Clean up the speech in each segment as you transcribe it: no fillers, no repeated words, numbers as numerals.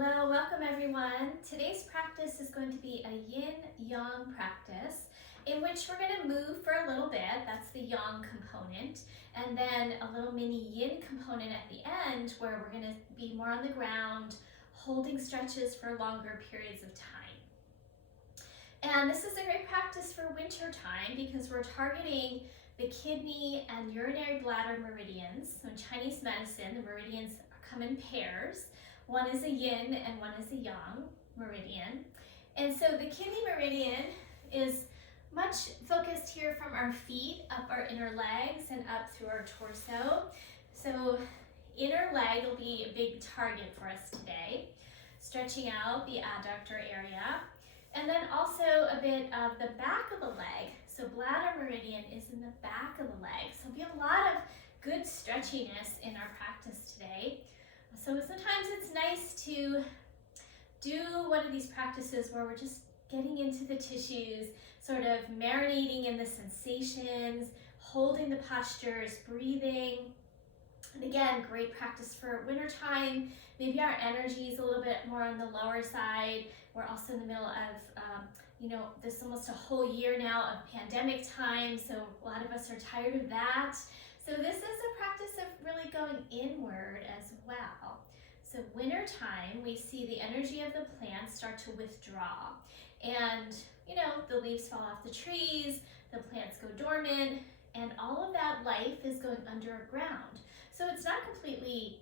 Hello, welcome everyone. Today's practice is going to be a yin-yang practice in which we're going to move for a little bit. That's the yang component. And then a little mini yin component at the end where we're going to be more on the ground, holding stretches for longer periods of time. And this is a great practice for winter time because we're targeting the kidney and urinary bladder meridians. So in Chinese medicine, the meridians come in pairs. One is a yin and one is a yang meridian. And so the kidney meridian is much focused here from our feet, up our inner legs and up through our torso. So inner leg will be a big target for us today, stretching out the adductor area. And then also a bit of the back of the leg. So bladder meridian is in the back of the leg. So there'll be a lot of good stretchiness in our practice today. So sometimes it's nice to do one of these practices where we're just getting into the tissues, sort of marinating in the sensations, holding the postures, breathing. And again, great practice for wintertime. Maybe our energy is a little bit more on the lower side. We're also in the middle of, this almost a whole year now of pandemic time, so a lot of us are tired of that. So this is a practice of really going inward as well. So wintertime, we see the energy of the plants start to withdraw. And, the leaves fall off the trees, the plants go dormant, and all of that life is going underground. So it's not completely,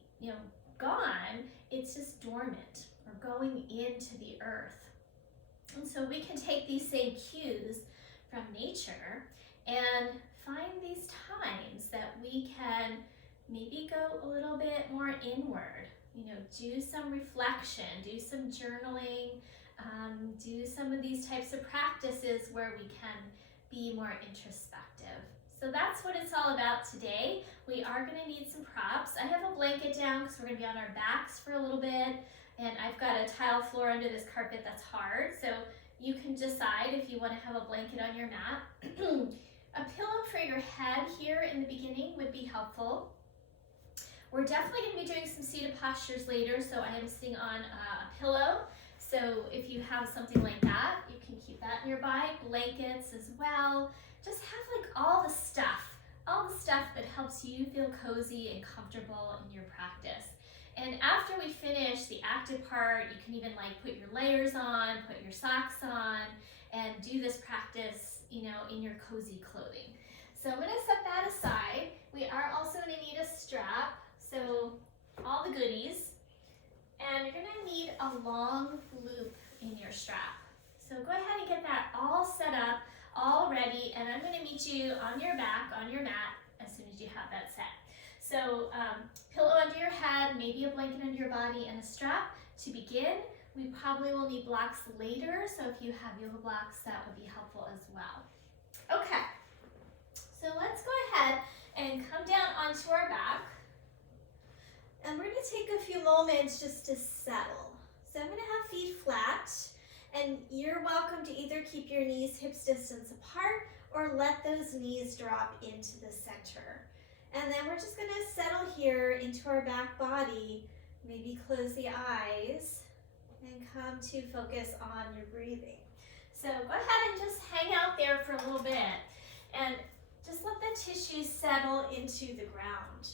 gone, it's just dormant or going into the earth. And so we can take these same cues from nature and find these times that we can maybe go a little bit more inward, do some reflection, do some journaling, do some of these types of practices where we can be more introspective. So that's what it's all about today. We are going to need some props. I have a blanket down because we're going to be on our backs for a little bit, and I've got a tile floor under this carpet that's hard, so you can decide if you want to have a blanket on your mat. A pillow for your head here in the beginning would be helpful. We're definitely going to be doing some seated postures later, so I am sitting on a pillow. So if you have something like that, you can keep that nearby. Blankets as well. Just have all the stuff that helps you feel cozy and comfortable in your practice. And after we finish the active part, you can even put your layers on, put your socks on, and do this practice, in your cozy clothing. So I'm going to set that aside. We are also going to need a strap, so all the goodies. And you're going to need a long loop in your strap. So go ahead and get that all set up, all ready, and I'm going to meet you on your back, on your mat, as soon as you have that set. So pillow under your head, maybe a blanket under your body, and a strap. To begin, we probably will need blocks later, so if you have yoga blocks, that would be helpful as well. Okay, so let's go ahead and come down onto our back. And we're going to take a few moments just to settle. So I'm going to have feet flat, and you're welcome to either keep your knees hips distance apart or let those knees drop into the center. And then we're just going to settle here into our back body. Maybe close the eyes and come to focus on your breathing. So go ahead and just hang out there for a little bit and just let the tissues settle into the ground.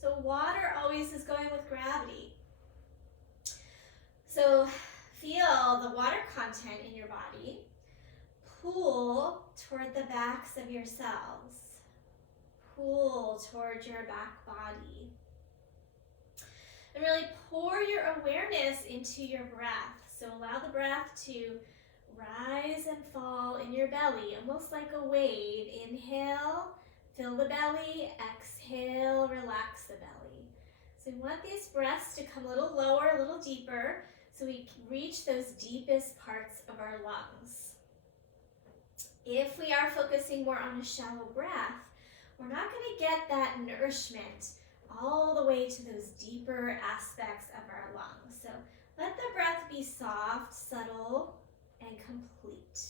So water always is going with gravity. So feel the water content in your body. Pull toward the backs of your cells. Pull toward your back body. And really pour your awareness into your breath. So allow the breath to rise and fall in your belly, almost like a wave. Inhale, fill the belly. Exhale, relax the belly. So we want these breaths to come a little lower, a little deeper, so we can reach those deepest parts of our lungs. If we are focusing more on a shallow breath, we're not going to get that nourishment all the way to those deeper aspects of our lungs. So let the breath be soft, subtle, and complete.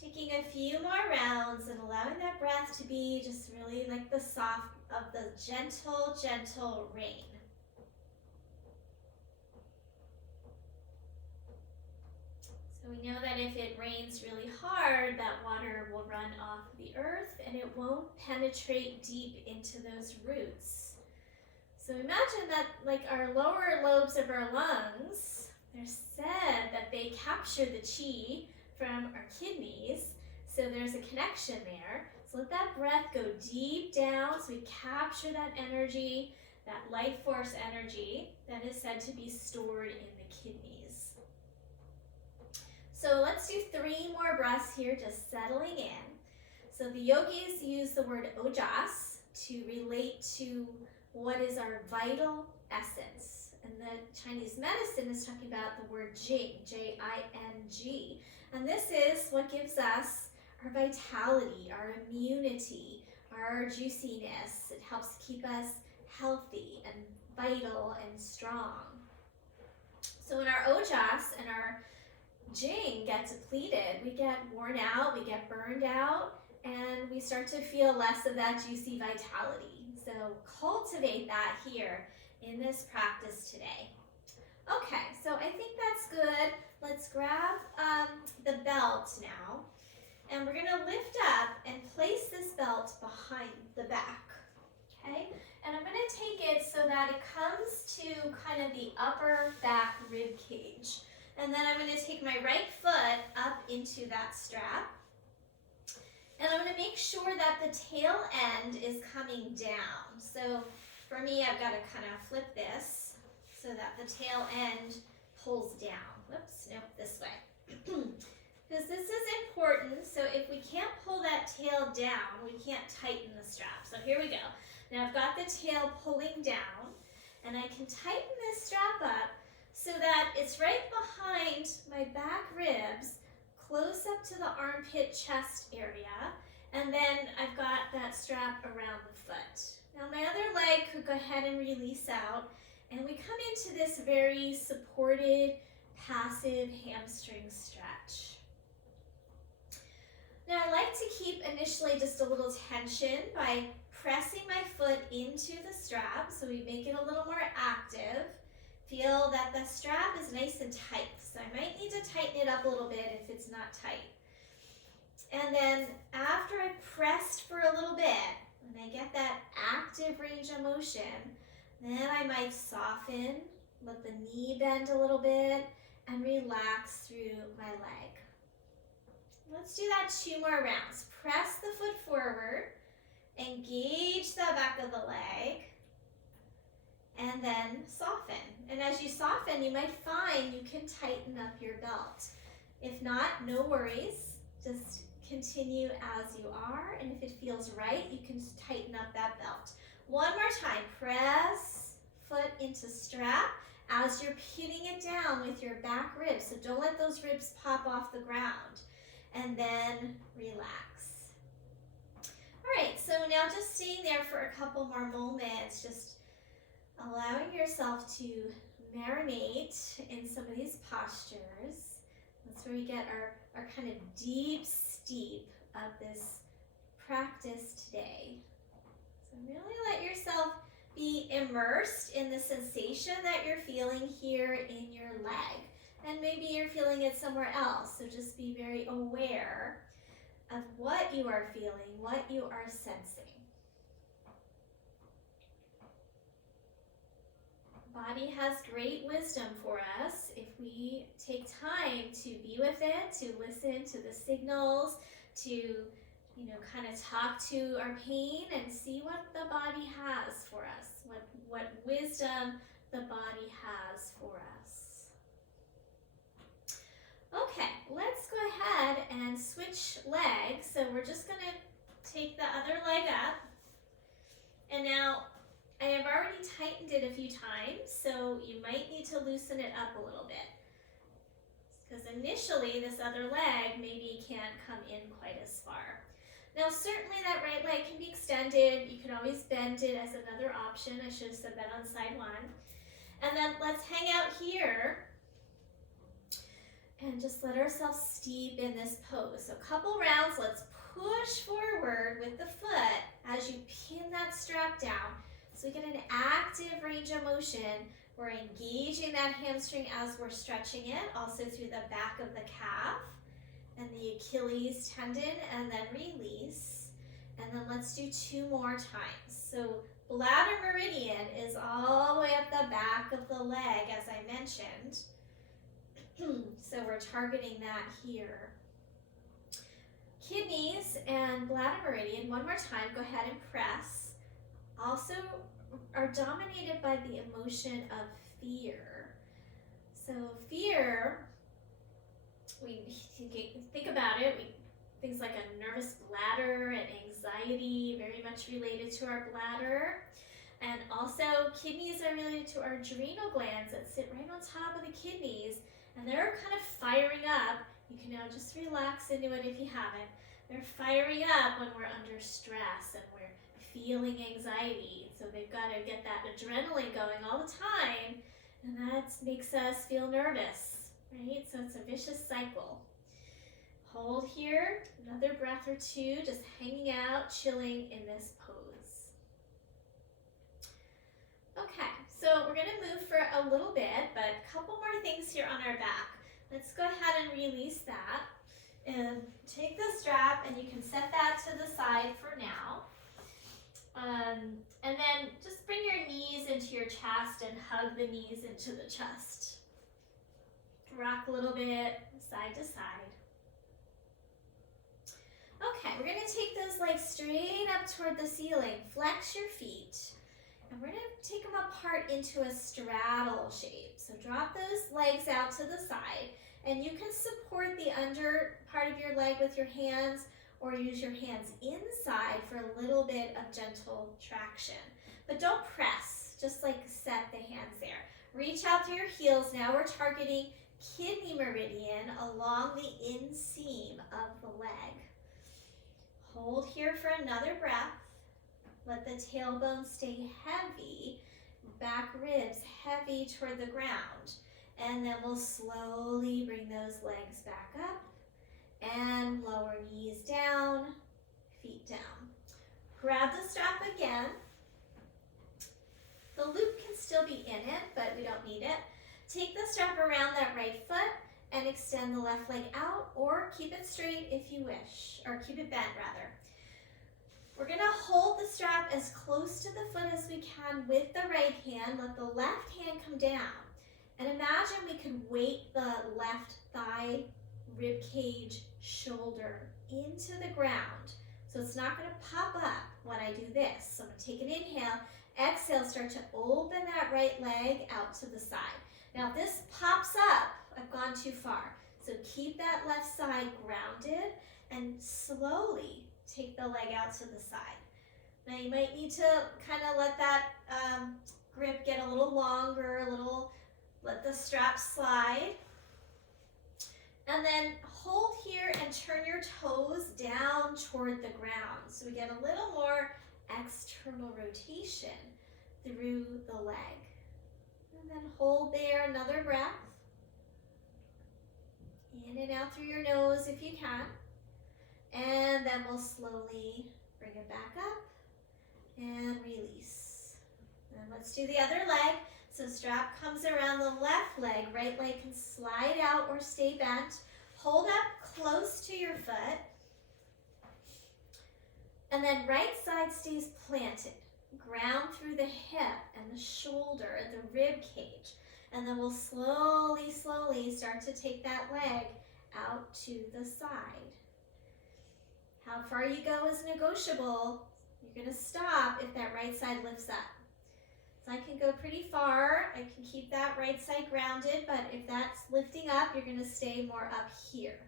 Taking a few more rounds and allowing that breath to be just really like the soft of the gentle, gentle rain. So we know that if it rains really hard, that water will run off the earth and it won't penetrate deep into those roots. So imagine that like our lower lobes of our lungs, they're said that they capture the chi from our kidneys. So there's a connection there. So let that breath go deep down so we capture that energy, that life force energy that is said to be stored in the kidneys. So let's do 3 more breaths here, just settling in. So the yogis use the word ojas to relate to what is our vital essence. And the Chinese medicine is talking about the word jing, J-I-N-G. And this is what gives us our vitality, our immunity, our juiciness. It helps keep us healthy and vital and strong. So when our ojas and our jing get depleted, we get worn out, we get burned out, and we start to feel less of that juicy vitality. So cultivate that here in this practice today. Okay, so I think that's good. Let's grab the belt now. And we're gonna lift up and place this belt behind the back, okay? And I'm gonna take it so that it comes to kind of the upper back rib cage. And then I'm gonna take my right foot up into that strap. And I'm gonna make sure that the tail end is coming down. So for me, I've gotta kind of flip this so that the tail end pulls down. Whoops, nope, this way. Because this is important, so if we can't pull that tail down, we can't tighten the strap. So here we go. Now I've got the tail pulling down, and I can tighten this strap up so that it's right behind my back ribs, close up to the armpit chest area, and then I've got that strap around the foot. Now my other leg could go ahead and release out, and we come into this very supported, passive hamstring stretch. Now I like to keep initially just a little tension by pressing my foot into the strap so we make it a little more active. Feel that the strap is nice and tight, so I might need to tighten it up a little bit if it's not tight. And then after I pressed for a little bit, and I get that active range of motion, then I might soften, let the knee bend a little bit, and relax through my leg. Let's do that 2 more rounds. Press the foot forward, engage the back of the leg, and then soften. And as you soften, you might find you can tighten up your belt. If not, no worries. Just continue as you are, and if it feels right, you can tighten up that belt. 1 more time. Press foot into strap as you're pinning it down with your back ribs. So don't let those ribs pop off the ground. And then relax. All right, so now just staying there for a couple more moments, just allowing yourself to marinate in some of these postures. That's where we get our kind of deep steep of this practice today. So really let yourself be immersed in the sensation that you're feeling here in your leg. And maybe you're feeling it somewhere else, so just be very aware of what you are feeling, what you are sensing. Body has great wisdom for us if we take time to be with it, to listen to the signals, to kind of talk to our pain and see what the body has for us, what wisdom the body has for us. Okay, let's go ahead and switch legs. So we're just going to take the other leg up. And now I have already tightened it a few times, so you might need to loosen it up a little bit. Because initially this other leg maybe can't come in quite as far. Now certainly that right leg can be extended. You can always bend it as another option. I should have said that on side 1. And then let's hang out here. And just let ourselves steep in this pose. So a couple rounds, let's push forward with the foot as you pin that strap down. So we get an active range of motion. We're engaging that hamstring as we're stretching it, also through the back of the calf and the Achilles tendon, and then release. And then let's do 2 more times. So bladder meridian is all the way up the back of the leg, as I mentioned. So we're targeting that here. Kidneys and bladder meridian, one more time, go ahead and press. Also are dominated by the emotion of fear. So fear, we think about it, things like a nervous bladder and anxiety, very much related to our bladder. And also kidneys are related to our adrenal glands that sit right on top of the kidneys, and they're kind of firing up. You can now just relax into it if you haven't. They're firing up when we're under stress and we're feeling anxiety. So they've got to get that adrenaline going all the time, and that makes us feel nervous, right? So it's a vicious cycle. Hold here, another breath or 2, just hanging out, chilling in this pose. Okay, so we're gonna move for a little bit, but a couple more things here on our back. Let's go ahead and release that. And take the strap, and you can set that to the side for now. And then just bring your knees into your chest and hug the knees into the chest. Rock a little bit, side to side. Okay, we're gonna take those legs straight up toward the ceiling. Flex your feet. And we're gonna take them apart into a straddle shape. So drop those legs out to the side, and you can support the under part of your leg with your hands, or use your hands inside for a little bit of gentle traction. But don't press, just like set the hands there. Reach out through your heels. Now we're targeting kidney meridian along the inseam of the leg. Hold here for another breath. Let the tailbone stay heavy, back ribs heavy toward the ground. And then we'll slowly bring those legs back up and lower knees down, feet down. Grab the strap again. The loop can still be in it, but we don't need it. Take the strap around that right foot and extend the left leg out, or keep it straight if you wish, or keep it bent rather. We're gonna hold the strap as close to the foot as we can with the right hand. Let the left hand come down. And imagine we could weight the left thigh, rib cage, shoulder into the ground. So it's not gonna pop up when I do this. So I'm gonna take an inhale, exhale, start to open that right leg out to the side. Now if this pops up, I've gone too far. So keep that left side grounded and slowly take the leg out to the side. Now you might need to kind of let that grip get a little longer, let the strap slide. And then hold here and turn your toes down toward the ground. So we get a little more external rotation through the leg. And then hold there, another breath. In and out through your nose if you can. And then we'll slowly bring it back up and release. And let's do the other leg. So strap comes around the left leg, right leg can slide out or stay bent. Hold up close to your foot. And then right side stays planted. Ground through the hip and the shoulder, the rib cage. And then we'll slowly, slowly start to take that leg out to the side. How far you go is negotiable. You're gonna stop if that right side lifts up. So I can go pretty far. I can keep that right side grounded, but if that's lifting up, you're gonna stay more up here.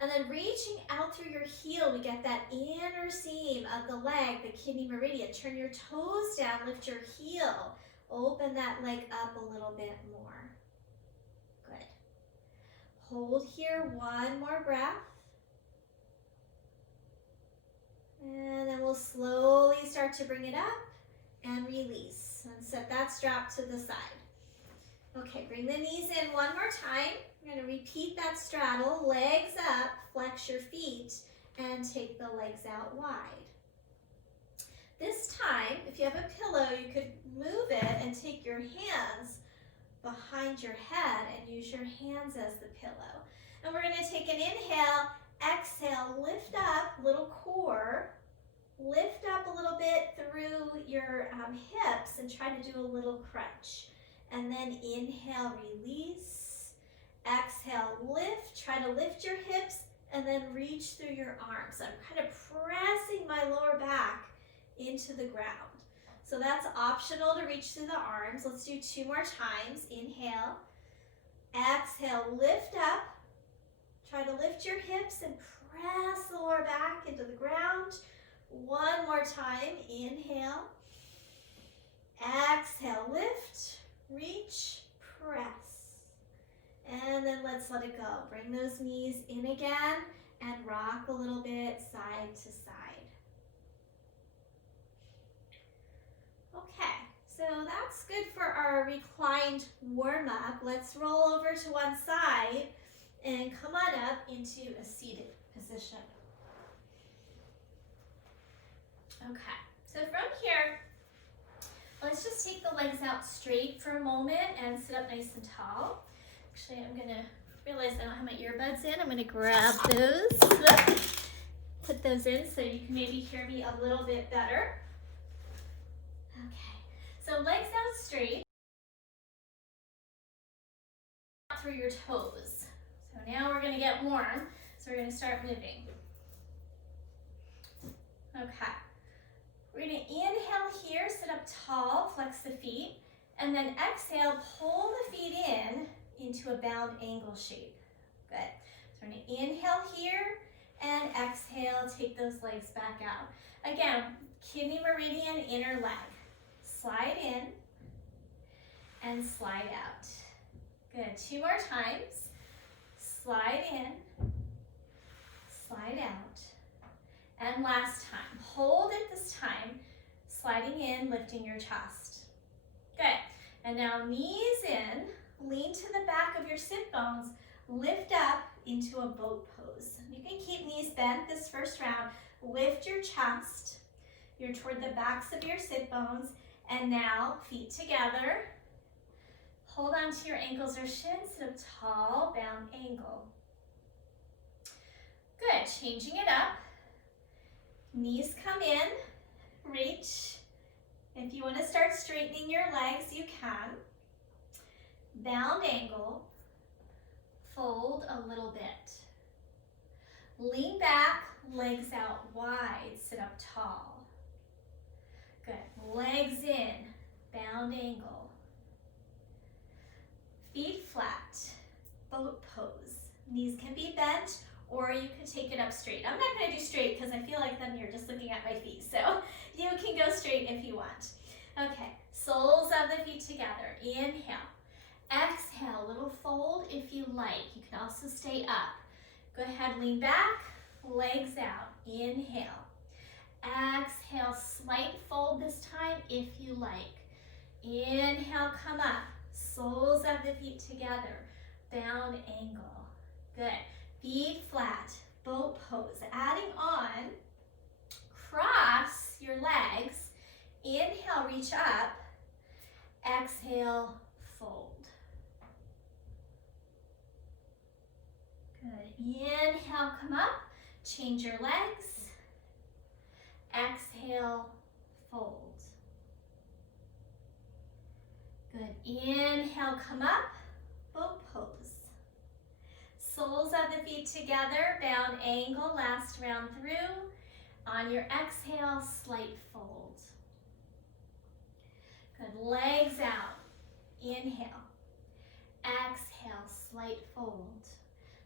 And then reaching out through your heel, we get that inner seam of the leg, the kidney meridian. Turn your toes down, lift your heel. Open that leg up a little bit more. Good. Hold here, one more breath. And then we'll slowly start to bring it up and release. And set that strap to the side. Okay, bring the knees in one more time. We're going to repeat that straddle, legs up, flex your feet, and take the legs out wide. This time, if you have a pillow, you could move it and take your hands behind your head and use your hands as the pillow. And we're going to take an inhale, exhale, lift up, little core, lift up a little bit through your hips and try to do a little crunch. And then inhale, release, exhale, lift, try to lift your hips and then reach through your arms. I'm kind of pressing my lower back into the ground. So that's optional to reach through the arms. Let's do 2 more times. Inhale, exhale, lift up. Try to lift your hips and press the lower back into the ground. 1 more time. Inhale, exhale, lift, reach, press. And then let's let it go. Bring those knees in again and rock a little bit side to side. Okay, so that's good for our reclined warm-up. Let's roll over to one side and come on up into a seated position. Okay, so from here, let's just take the legs out straight for a moment and sit up nice and tall. Actually, I'm gonna realize I don't have my earbuds in. I'm gonna grab those, put those in so you can maybe hear me a little bit better. Okay, so legs out straight, through your toes. So now we're gonna get warm, so we're gonna start moving. Okay, we're gonna inhale here, sit up tall, flex the feet, and then exhale, pull the feet in into a bound angle shape. Good. So we're gonna inhale here and exhale, take those legs back out. Again, kidney meridian, inner leg. Slide in and slide out. Good, 2 more times. Slide in, slide out. And last time, hold it this time, sliding in, lifting your chest. Good, and now knees in, lean to the back of your sit bones, lift up into a boat pose. You can keep knees bent this first round, lift your chest, you're toward the backs of your sit bones, and now feet together. Hold on to your ankles or shins, sit up tall, bound angle. Good, changing it up. Knees come in, reach. If you want to start straightening your legs, you can. Bound angle, fold a little bit. Lean back, legs out wide, sit up tall. Good, legs in, bound angle. Feet flat, boat pose. Knees can be bent or you can take it up straight. I'm not gonna do straight because I feel like then you're just looking at my feet. So you can go straight if you want. Okay, soles of the feet together. Inhale, exhale, little fold if you like. You can also stay up. Go ahead, lean back, legs out. Inhale, exhale, slight fold this time if you like. Inhale, come up. Soles of the feet together, bound angle. Good. Feet flat, boat pose. Adding on, cross your legs. Inhale, reach up. Exhale, fold. Good. Inhale, come up. Change your legs. Exhale, fold. Good. Inhale, come up, boat pose. Soles of the feet together, bound angle, last round through. On your exhale, slight fold. Good. Legs out. Inhale. Exhale, slight fold.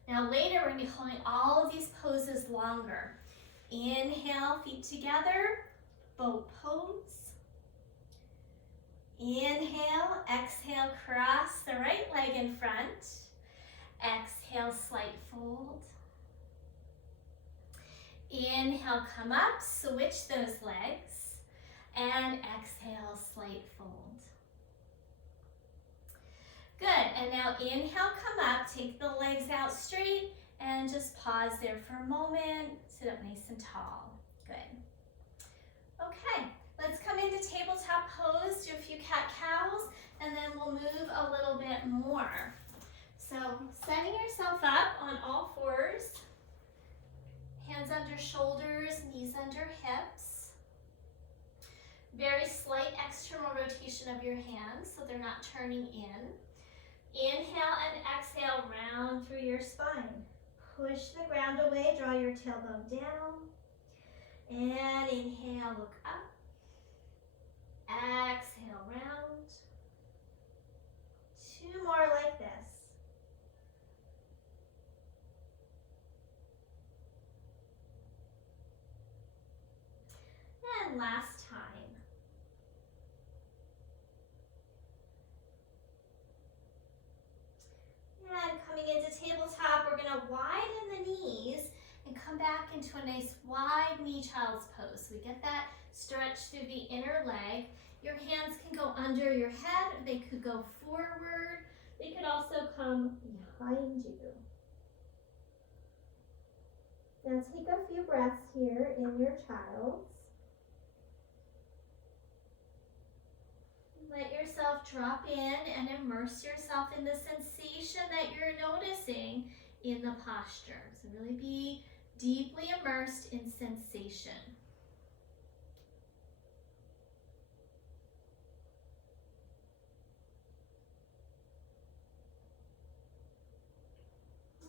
Now later, we're going to be holding all of these poses longer. Inhale, feet together, boat pose. Inhale, exhale, cross the right leg in front. Exhale, slight fold. Inhale, come up, switch those legs. And exhale, slight fold. Good, and now inhale, come up, take the legs out straight, and just pause there for a moment. Sit up nice and tall. Good. Okay, let's come into tabletop pose, do a few cat-cows, and then we'll move a little bit more. So, setting yourself up on all fours, hands under shoulders, knees under hips. Very slight external rotation of your hands so they're not turning in. Inhale and exhale, round through your spine. Push the ground away, draw your tailbone down. And inhale, look up. Exhale, round. 2 more like this. And last time. And coming into tabletop, we're gonna widen the knees and come back into a nice wide knee child's pose. So we get that stretch through the inner leg. Your hands can go under your head, or they could go forward. They could also come behind you. Now take a few breaths here in your child's. Let yourself drop in and immerse yourself in the sensation that you're noticing in the posture. So really be deeply immersed in sensation.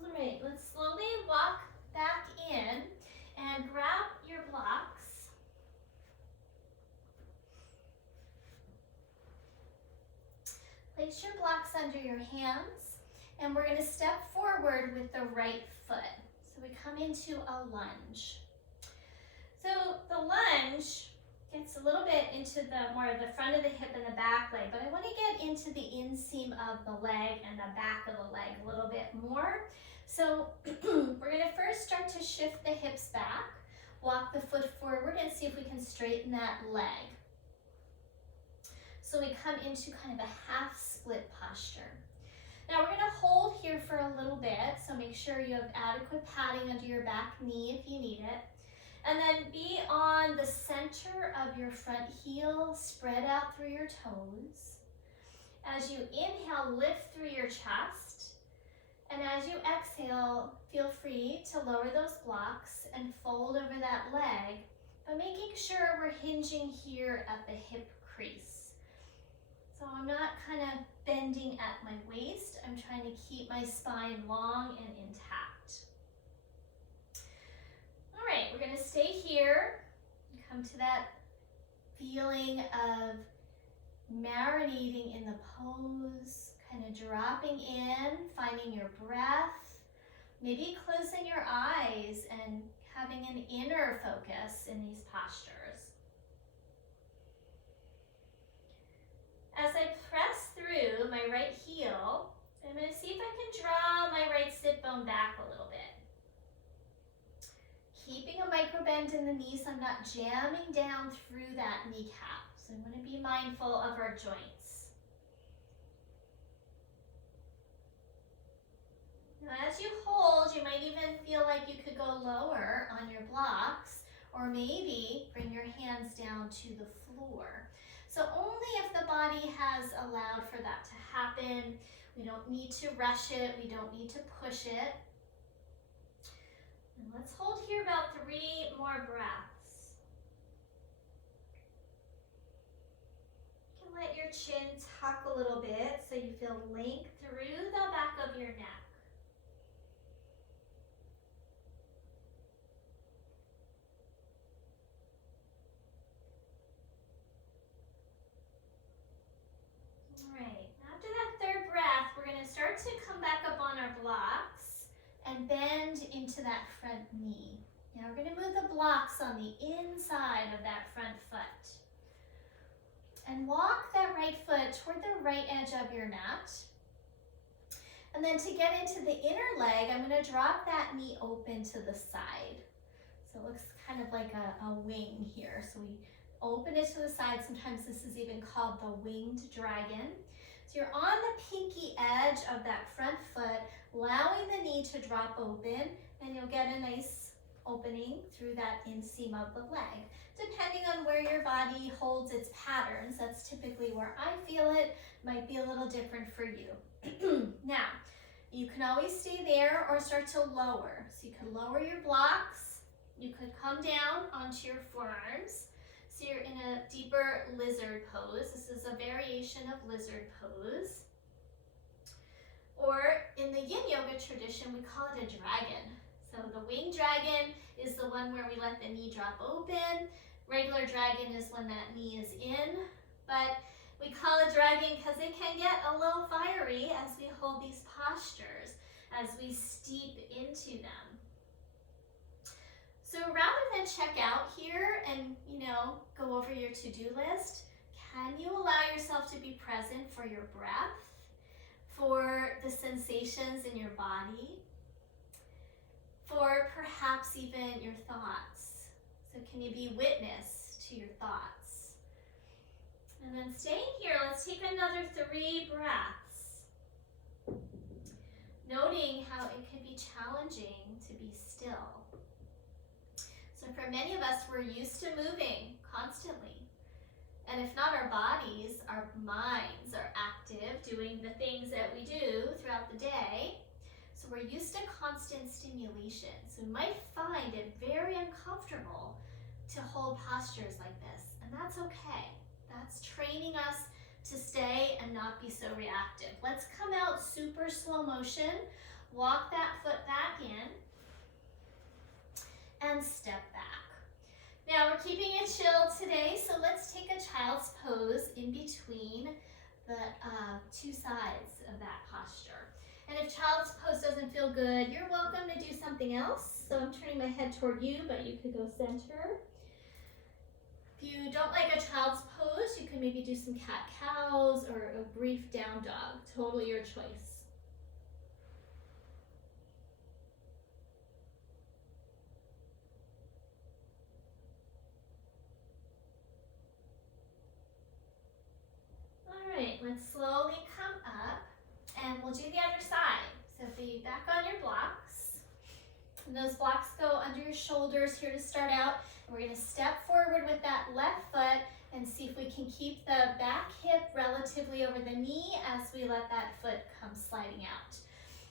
All right, let's slowly walk back in and grab your blocks. Place your blocks under your hands, and we're going to step forward with the right foot. So we come into a lunge. So the lunge gets a little bit into the more of the front of the hip and the back leg, but I want to get into the inseam of the leg and the back of the leg a little bit more. So we're going to first start to shift the hips back, walk the foot forward, and see if we can straighten that leg. So we come into kind of a half split posture. Now we're going to hold here for a little bit, so make sure you have adequate padding under your back knee if you need it. And then be on the center of your front heel, spread out through your toes. As you inhale, lift through your chest. And as you exhale, feel free to lower those blocks and fold over that leg, but making sure we're hinging here at the hip crease. So I'm not kind of bending at my waist. I'm trying to keep my spine long and intact. All right, we're going to stay here. Come to that feeling of marinating in the pose, kind of dropping in, finding your breath, maybe closing your eyes and having an inner focus in these postures. As I press through my right heel, I'm going to see if I can draw my right sit bone back a little bit. Keeping a micro bend in the knee so I'm not jamming down through that kneecap. So I'm going to be mindful of our joints. Now as you hold, you might even feel like you could go lower on your blocks, or maybe bring your hands down to the floor. So only if the body has allowed for that to happen. We don't need to rush it. We don't need to push it. And let's hold here about 3 more breaths. You can let your chin tuck a little bit so you feel length through the back of your neck. To come back up on our blocks and bend into that front knee. Now we're going to move the blocks on the inside of that front foot. And walk that right foot toward the right edge of your mat. And then to get into the inner leg, I'm going to drop that knee open to the side. So it looks kind of like a wing here. So we open it to the side. Sometimes this is even called the winged dragon. So you're on the pinky edge of that front foot, allowing the knee to drop open, and you'll get a nice opening through that inseam of the leg. Depending on where your body holds its patterns, that's typically where I feel it, might be a little different for you. Now, you can always stay there or start to lower. So you can lower your blocks, you could come down onto your forearms. So you're in a deeper lizard pose. This is a variation of lizard pose. Or in the yin yoga tradition, we call it a dragon. So the wing dragon is the one where we let the knee drop open. Regular dragon is when that knee is in, but we call it dragon because it can get a little fiery as we hold these postures, as we steep into them. So rather than check out here and, go over your to-do list, can you allow yourself to be present for your breath, for the sensations in your body, for perhaps even your thoughts? So can you be witness to your thoughts? And then staying here, let's take another 3 breaths. Noting how it can be challenging to be still. So for many of us, we're used to moving constantly. And if not our bodies, our minds are active, doing the things that we do throughout the day. So we're used to constant stimulation. So we might find it very uncomfortable to hold postures like this. And that's okay. That's training us to stay and not be so reactive. Let's come out super slow motion. Walk that foot back in. And step back. Now we're keeping it chill today, so let's take a child's pose in between the 2 sides of that posture. And if child's pose doesn't feel good, you're welcome to do something else. So I'm turning my head toward you, but you could go center. If you don't like a child's pose, you can maybe do some cat-cows or a brief down dog. Totally your choice. Alright, let's slowly come up and we'll do the other side. So be back on your blocks. And those blocks go under your shoulders here to start out. And we're going to step forward with that left foot and see if we can keep the back hip relatively over the knee as we let that foot come sliding out.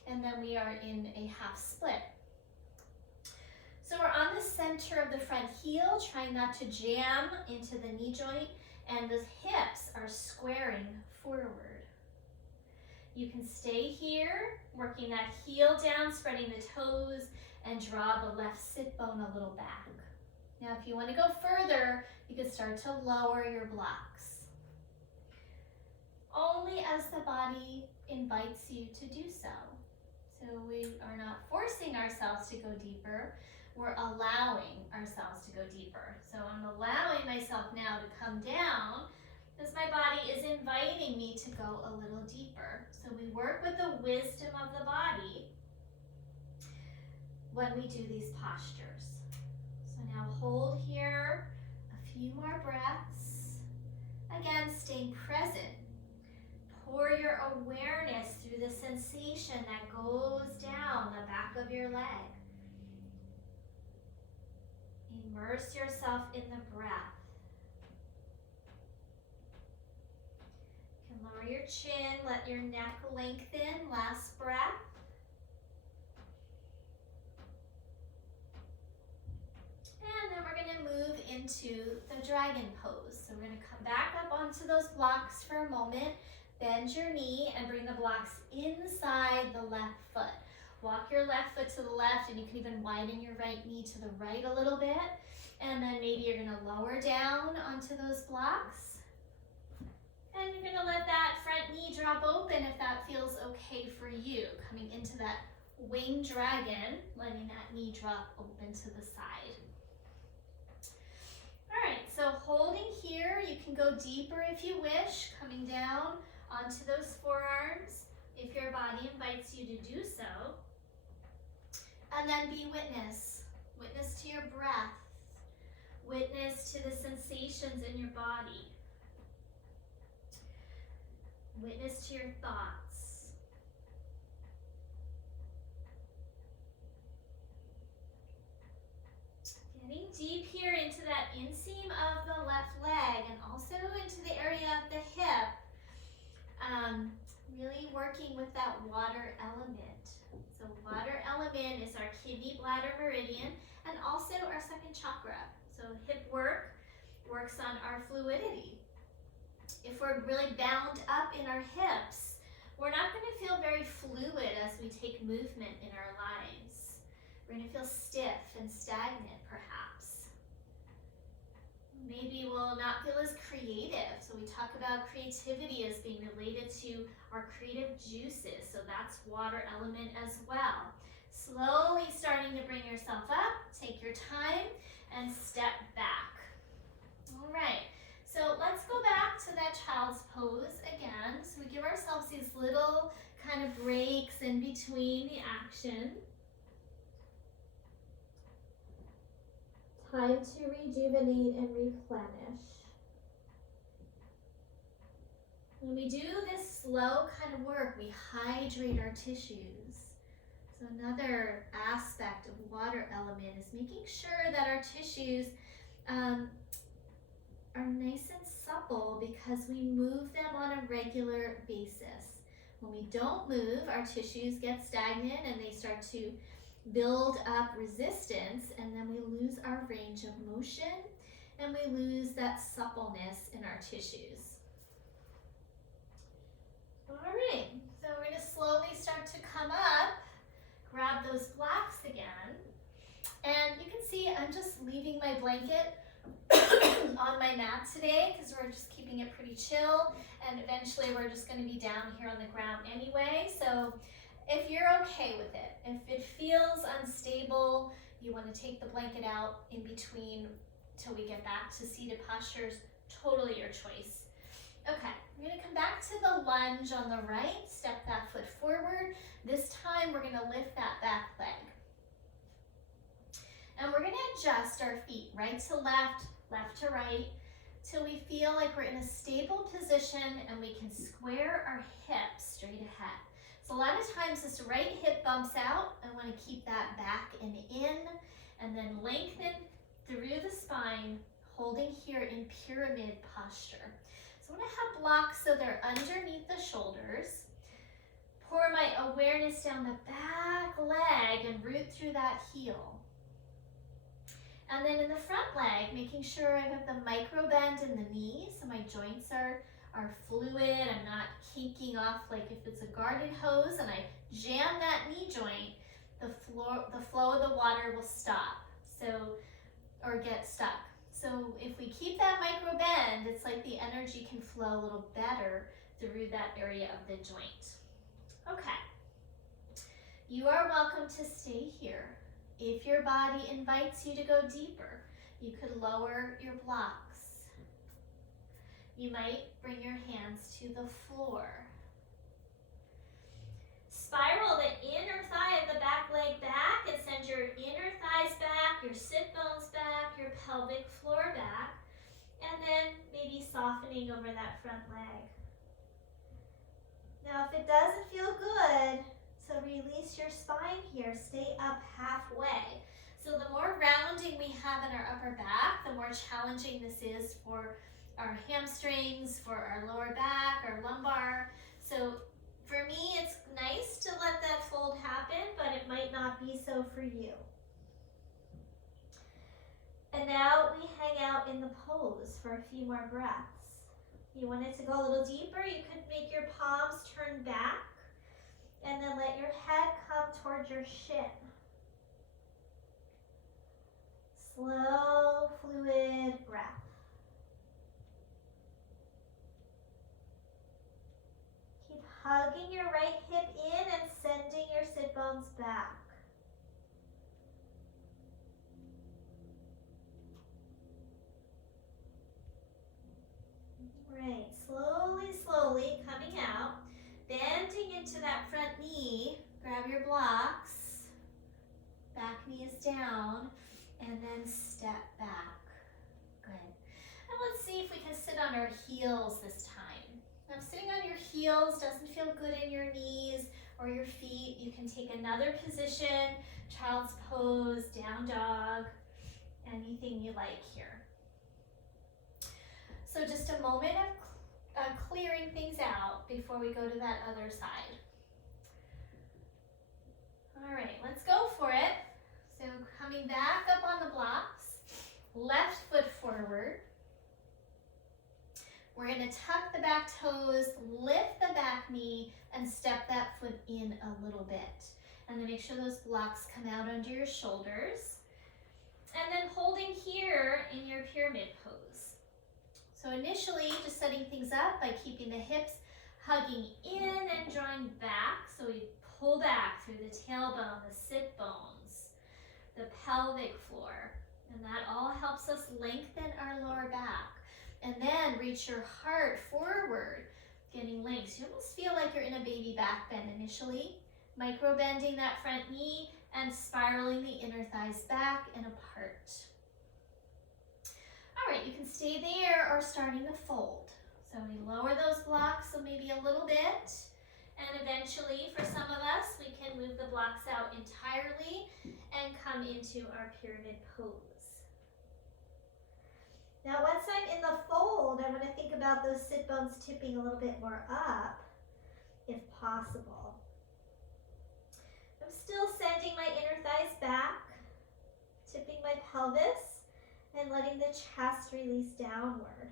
And then we are in a half split. So we're on the center of the front heel, trying not to jam into the knee joint. And the hips are squaring forward. You can stay here, working that heel down, spreading the toes, and draw the left sit bone a little back. Now, if you want to go further, you can start to lower your blocks. Only as the body invites you to do so. So we are not forcing ourselves to go deeper. We're allowing ourselves to go deeper. So I'm allowing myself now to come down because my body is inviting me to go a little deeper. So we work with the wisdom of the body when we do these postures. So now hold here a few more breaths. Again, staying present. Pour your awareness through the sensation that goes down the back of your leg. Immerse yourself in the breath. You can lower your chin, let your neck lengthen. Last breath. And then we're going to move into the dragon pose. So we're going to come back up onto those blocks for a moment. Bend your knee and bring the blocks inside the left foot. Walk your left foot to the left, and you can even widen your right knee to the right a little bit. And then maybe you're gonna lower down onto those blocks. And you're gonna let that front knee drop open if that feels okay for you. Coming into that wing dragon, letting that knee drop open to the side. All right, so holding here, you can go deeper if you wish, coming down onto those forearms if your body invites you to do so. And then be witness. Witness to your breath. Witness to the sensations in your body. Witness to your thoughts. Getting deep here into that inseam of the left leg and also into the area of the hip. Really working with that water element. So water element is our kidney bladder meridian and also our second chakra. So hip work works on our fluidity. If we're really bound up in our hips, we're not going to feel very fluid as we take movement in our lives. We're going to feel stiff and stagnant, perhaps. Maybe we'll not feel as creative. So we talk about creativity as being related to our creative juices. So that's water element as well. Slowly starting to bring yourself up. Take your time and step back. All right. So let's go back to that child's pose again. So we give ourselves these little kind of breaks in between the action. Time to rejuvenate and replenish. When we do this slow kind of work, we hydrate our tissues. So another aspect of water element is making sure that our tissues are nice and supple because we move them on a regular basis. When we don't move, our tissues get stagnant and they start to build up resistance, and then we lose our range of motion and we lose that suppleness in our tissues. All right, so we're going to slowly start to come up, grab those blocks again, and you can see I'm just leaving my blanket on my mat today because we're just keeping it pretty chill, and eventually we're just going to be down here on the ground anyway. So if you're okay with it, if it feels unstable, you want to take the blanket out in between till we get back to seated postures, totally your choice. Okay, we're going to come back to the lunge on the right, step that foot forward. This time we're going to lift that back leg. And we're going to adjust our feet right to left, left to right, till we feel like we're in a stable position and we can square our hips straight ahead. So a lot of times this right hip bumps out. I want to keep that back and in, and then lengthen through the spine, holding here in pyramid posture. So I'm going to have blocks so they're underneath the shoulders. Pour my awareness down the back leg and root through that heel. And then in the front leg, making sure I have the micro bend in the knee so my joints are fluid. I'm not kinking off like if it's a garden hose and I jam that knee joint, the flow of the water will stop, or get stuck. So if we keep that micro bend, it's like the energy can flow a little better through that area of the joint. Okay, you are welcome to stay here. If your body invites you to go deeper, you could lower your blocks. You might bring your hands to the floor. Spiral the inner thigh of the back leg back and send your inner thighs back, your sit bones back, your pelvic floor back, and then maybe softening over that front leg. Now, if it doesn't feel good, so release your spine here, stay up halfway. So the more rounding we have in our upper back, the more challenging this is for our hamstrings, for our lower back, our lumbar. So for me, it's nice to let that fold happen, but it might not be so for you. And now we hang out in the pose for a few more breaths. You want it to go a little deeper, you could make your palms turn back and then let your head come towards your shin. Slow, fluid breath. Keep hugging your right hip in and sending your sit bones back. Right, slowly coming out, bending into that front knee. Grab your blocks, back knee is down, and then step back. Good. And let's see if we can sit on our heels this time. Now, sitting on your heels doesn't feel good in your knees or your feet, you can take another position, child's pose, down dog, anything you like here. So just a moment of clearing things out before we go to that other side. All right, let's go for it. So coming back up on the blocks, left foot forward. We're going to tuck the back toes, lift the back knee, and step that foot in a little bit. And then make sure those blocks come out under your shoulders. And then holding here in your pyramid pose. So initially, just setting things up by keeping the hips hugging in and drawing back. So we pull back through the tailbone, the sit bones, the pelvic floor. And that all helps us lengthen our lower back. And then reach your heart forward, getting length. You almost feel like you're in a baby back bend initially. Micro bending that front knee and spiraling the inner thighs back and apart. All right, you can stay there or starting to fold. So we lower those blocks, so maybe a little bit. And eventually, for some of us, we can move the blocks out entirely and come into our pyramid pose. Now, once I'm in the fold, I want to think about those sit bones tipping a little bit more up, if possible. I'm still sending my inner thighs back, tipping my pelvis, and letting the chest release downward.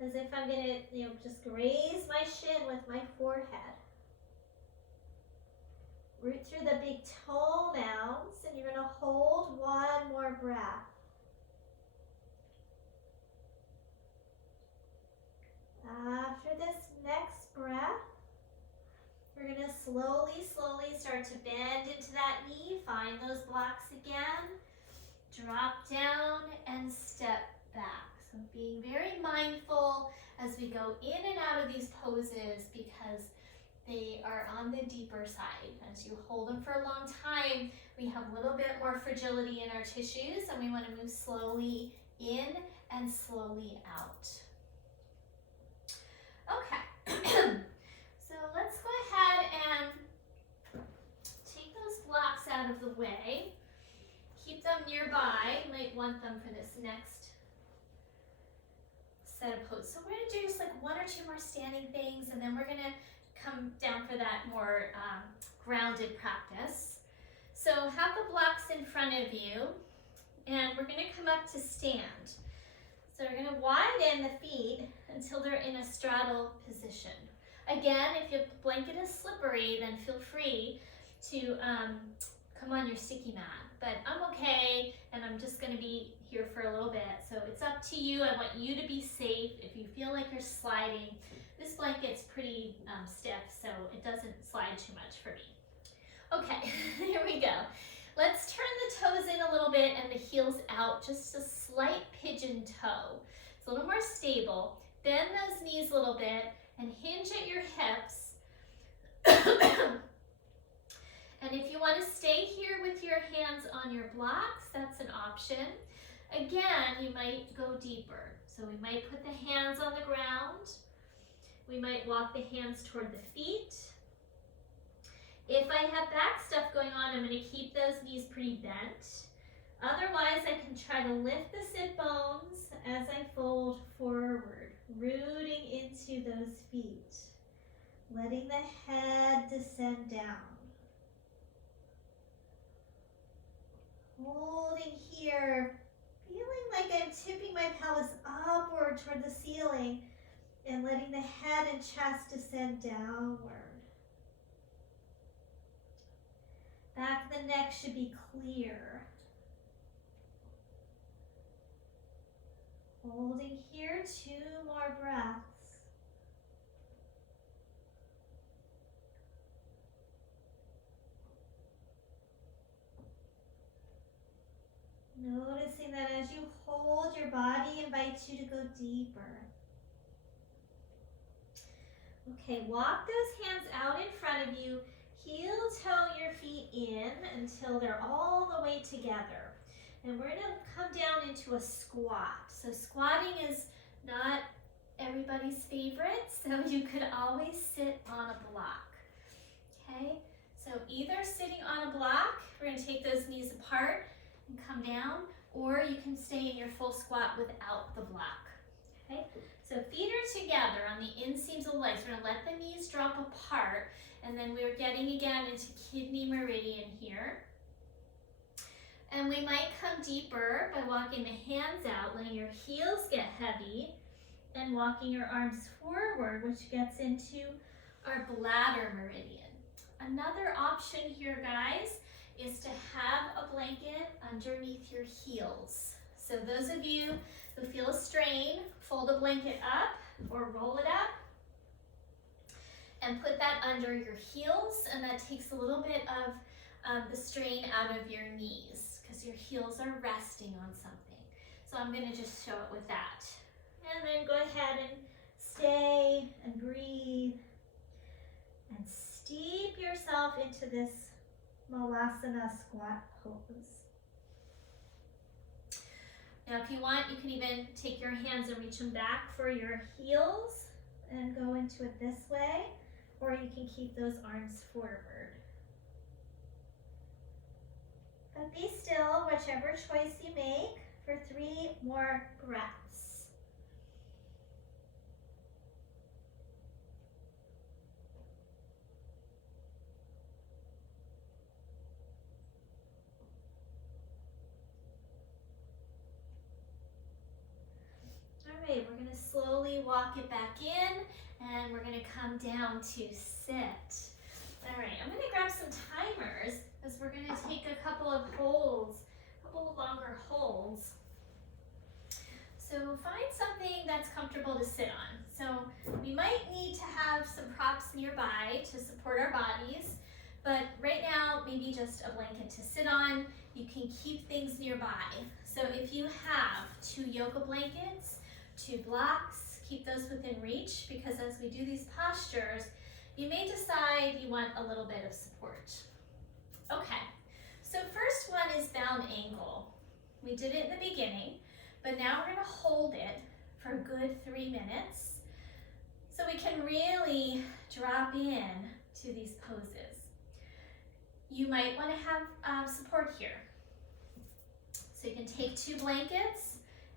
As if I'm going to, just graze my shin with my forehead. Root through the big toe mounds, and you're going to hold one more breath. After this next breath, we're going to slowly start to bend into that knee. Find those blocks again. Drop down and step back. So being very mindful as we go in and out of these poses because they are on the deeper side. As you hold them for a long time, we have a little bit more fragility in our tissues, and we want to move slowly in and slowly out. Okay, so let's go ahead and take those blocks out of the way. Keep them nearby. You might want them for this next set of poses. So we're going to do just like one or two more standing things, and then we're going to come down for that more grounded practice. So have the blocks in front of you, and we're going to come up to stand. So we're going to widen the feet until they're in a straddle position. Again, if your blanket is slippery, then feel free to come on your sticky mat. But I'm okay, and I'm just going to be here for a little bit. So it's up to you. I want you to be safe. If you feel like you're sliding, this blanket's pretty stiff, so it doesn't slide too much for me. Okay, here we go. Let's turn the toes in a little bit and the heels out, just a slight pigeon toe. It's a little more stable. Bend those knees a little bit and hinge at your hips. And if you want to stay here with your hands on your blocks, that's an option. Again, you might go deeper. So we might put the hands on the ground. We might walk the hands toward the feet. If I have back stuff going on, I'm going to keep those knees pretty bent. Otherwise, I can try to lift the sit bones as I fold forward, rooting into those feet, letting the head descend down. Holding here, feeling like I'm tipping my pelvis upward toward the ceiling and letting the head and chest descend downward. Back of the neck should be clear. Holding here, 2 more breaths. Noticing that as you hold, your body invites you to go deeper. Okay, walk those hands out in front of you. Heel toe your feet in until they're all the way together. And we're going to come down into a squat. So squatting is not everybody everybody's favorite, so you could always sit on a block. Okay, so either sitting on a block, we're going to take those knees apart and come down, or you can stay in your full squat without the block. Okay, so feet are together on the inseams of the legs. We're going to let the knees drop apart, and then we're getting again into kidney meridian here. And we might come deeper by walking the hands out, letting your heels get heavy, and walking your arms forward, which gets into our bladder meridian. Another option here, guys, is to have a blanket underneath your heels. So those of you who feel a strain, fold a blanket up or roll it up and put that under your heels, and that takes a little bit of the strain out of your knees because your heels are resting on something. So I'm going to just show it with that. And then go ahead and stay and breathe and steep yourself into this Malasana squat pose. Now if you want, you can even take your hands and reach them back for your heels and go into it this way, or you can keep those arms forward. But be still, whichever choice you make, for 3 more breaths. All right, we're going to slowly walk it back in, and we're going to come down to sit. All right, I'm going to grab some timers because we're going to take a couple of holds, a couple of longer holds. So find something that's comfortable to sit on. So we might need to have some props nearby to support our bodies, but right now, maybe just a blanket to sit on. You can keep things nearby. So if you have 2 yoga blankets, 2 blocks, keep those within reach, because as we do these postures, you may decide you want a little bit of support. Okay, so first one is bound angle. We did it in the beginning, but now we're going to hold it for a good 3 minutes so we can really drop in to these poses. You might want to have support here. So you can take 2 blankets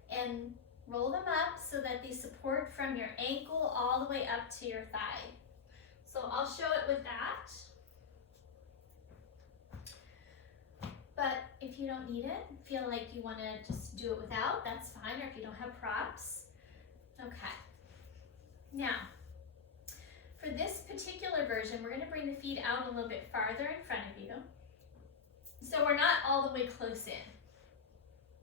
and roll them up so that they support from your ankle all the way up to your thigh. So I'll show it with that. But if you don't need it, feel like you want to just do it without, that's fine, or if you don't have props. Okay. Now, for this particular version, we're going to bring the feet out a little bit farther in front of you. So we're not all the way close in.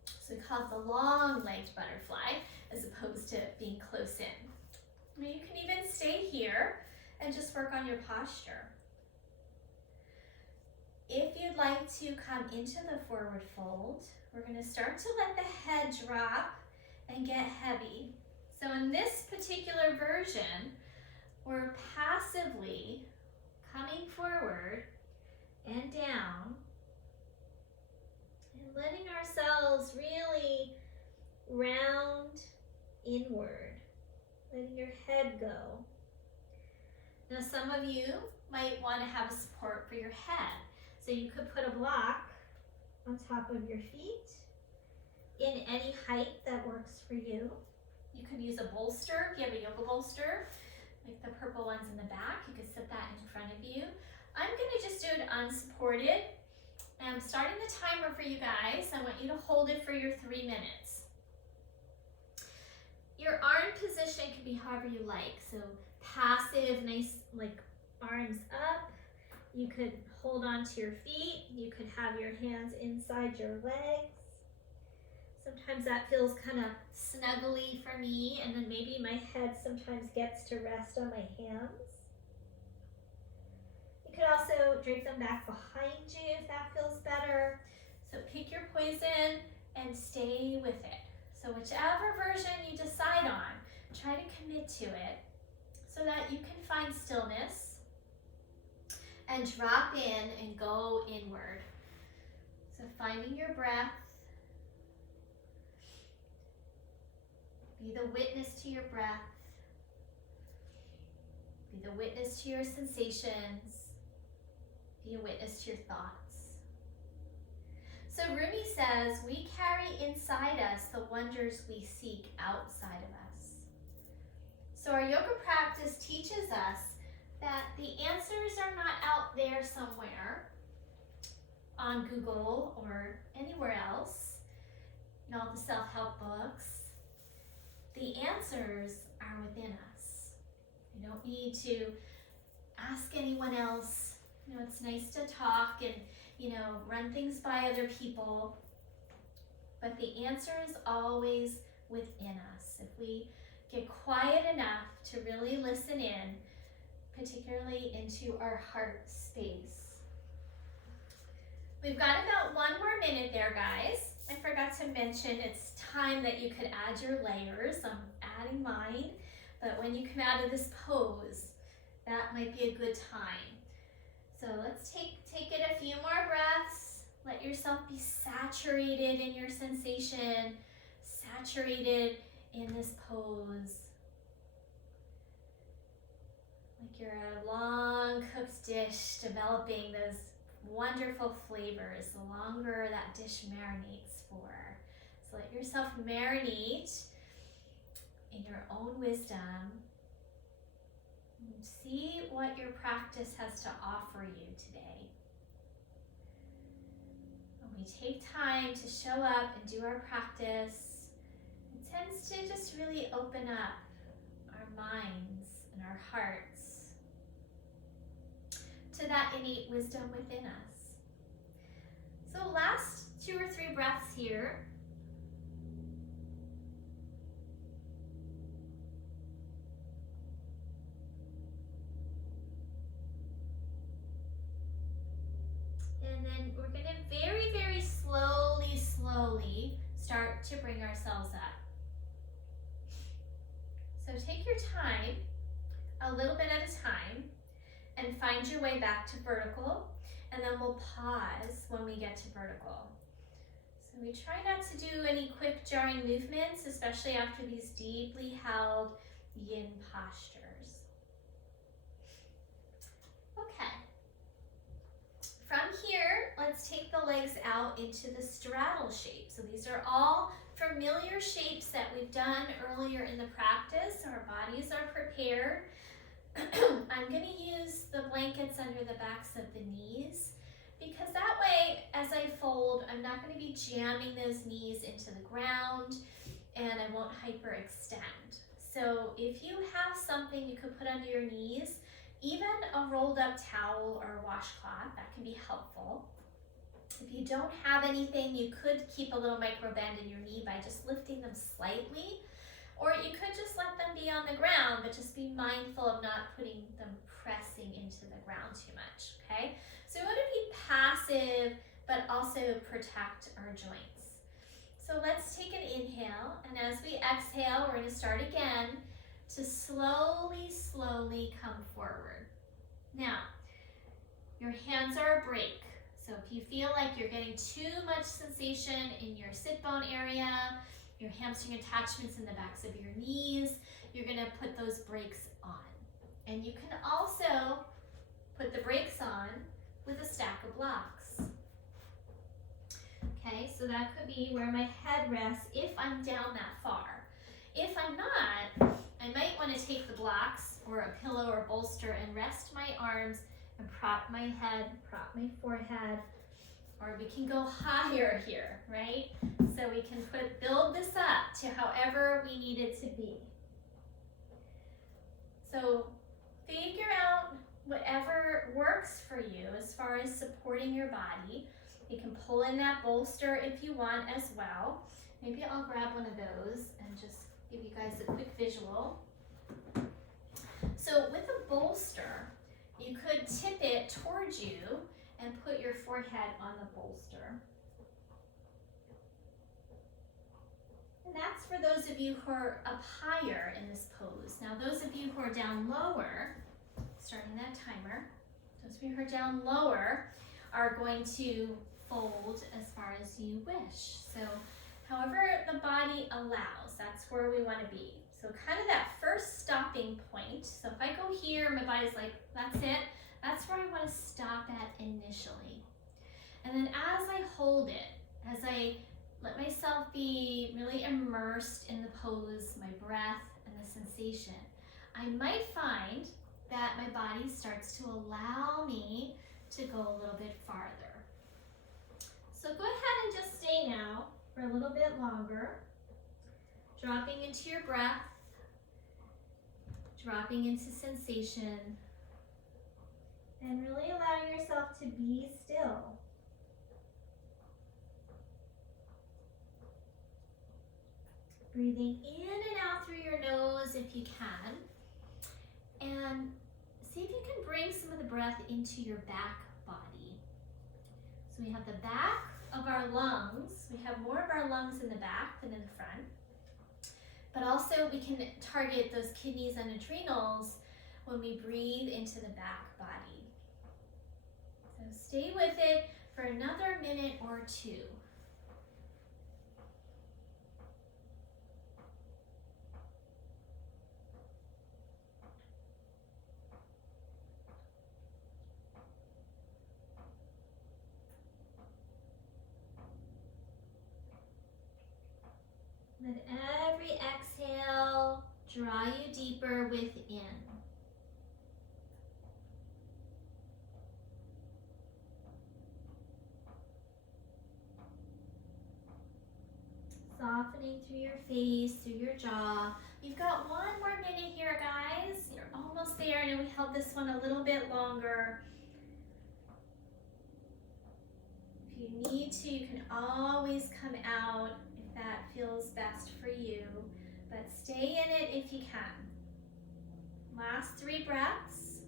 So we call it the long-legged butterfly as opposed to being close in. Now you can even stay here and just work on your posture. If you'd like to come into the forward fold, we're going to start to let the head drop and get heavy. So in this particular version, we're passively coming forward and down and letting ourselves really round inward, letting your head go. Now some of you might want to have a support for your head. So you could put a block on top of your feet in any height that works for you. You could use a bolster if you have a yoga bolster, like the purple ones in the back. You could set that in front of you. I'm going to just do it unsupported. And I'm starting the timer for you guys. I want you to hold it for your 3 minutes. Your arm position can be however you like. So passive, nice, like arms up. You could hold on to your feet. You could have your hands inside your legs. Sometimes that feels kind of snuggly for me, and then maybe my head sometimes gets to rest on my hands. You could also drape them back behind you if that feels better. So pick your poison and stay with it. So whichever version you decide on, try to commit to it so that you can find stillness and drop in and go inward. So finding your breath. Be the witness to your breath. Be the witness to your sensations. Be a witness to your thoughts. So Rumi says, we carry inside us the wonders we seek outside of us. So our yoga practice teaches us that the answers are not out there somewhere on Google or anywhere else in all the self-help books. The answers are within us. You don't need to ask anyone else. You know, it's nice to talk and, you know, run things by other people, but the answer is always within us. If we get quiet enough to really listen in, particularly into our heart space. We've got about 1 more minute there, guys. I forgot to mention it's time that you could add your layers. I'm adding mine, but when you come out of this pose, that might be a good time. So let's take it a few more breaths. Let yourself be saturated in your sensation, saturated in this pose. Like you're a long cooked dish developing those wonderful flavors the longer that dish marinates for. So let yourself marinate in your own wisdom. See what your practice has to offer you today. When we take time to show up and do our practice, it tends to just really open up our minds and our hearts to that innate wisdom within us. So last 2 or 3 breaths here. And then we're going to very, very slowly start to bring ourselves up. So take your time, a little bit at a time, and find your way back to vertical, and then we'll pause when we get to vertical. So we try not to do any quick jarring movements, especially after these deeply held yin postures. Okay. From here, let's take the legs out into the straddle shape. So these are all familiar shapes that we've done earlier in the practice. Our bodies are prepared. I'm going to use the blankets under the backs of the knees because that way, as I fold, I'm not going to be jamming those knees into the ground and I won't hyperextend. So if you have something you could put under your knees, even a rolled up towel or a washcloth, that can be helpful. If you don't have anything, you could keep a little micro bend in your knee by just lifting them slightly, or you could just let them be on the ground, but just be mindful of not putting them pressing into the ground too much, okay? So we want to be passive, but also protect our joints. So let's take an inhale, and as we exhale, we're going to start again to slowly come forward. Now, your hands are a brake. So if you feel like you're getting too much sensation in your sit bone area, your hamstring attachments in the backs of your knees, you're going to put those brakes on. And you can also put the brakes on with a stack of blocks. Okay, so that could be where my head rests if I'm down that far. If I'm not, I might want to take the blocks or a pillow or bolster and rest my arms and prop my head, prop my forehead, or we can go higher here, right? So we can build this up to however we need it to be. So figure out whatever works for you as far as supporting your body. You can pull in that bolster if you want as well. Maybe I'll grab one of those and just give you guys a quick visual. So with a bolster, you could tip it towards you and put your forehead on the bolster. And that's for those of you who are up higher in this pose. Now those of you who are down lower, starting that timer, those of you who are down lower are going to fold as far as you wish. So however the body allows, that's where we want to be. So kind of that first stopping point. So if I go here, my body's like, that's it. That's where I want to stop at initially. And then as I hold it, as I let myself be really immersed in the pose, my breath, and the sensation, I might find that my body starts to allow me to go a little bit farther. So go ahead and just stay now for a little bit longer, dropping into your breath, dropping into sensation, and really allowing yourself to be still. Breathing in and out through your nose if you can. And see if you can bring some of the breath into your back body. So we have the back of our lungs. We have more of our lungs in the back than in the front. But also we can target those kidneys and adrenals when we breathe into the back body. So stay with it for another minute or two. Let every exhale draw you deeper within. Softening through your face, through your jaw. You've got one more minute here, guys. You're almost there. I know we held this one a little bit longer. If you need to, you can always come out if that feels best for you, but stay in it if you can. Last 3 breaths.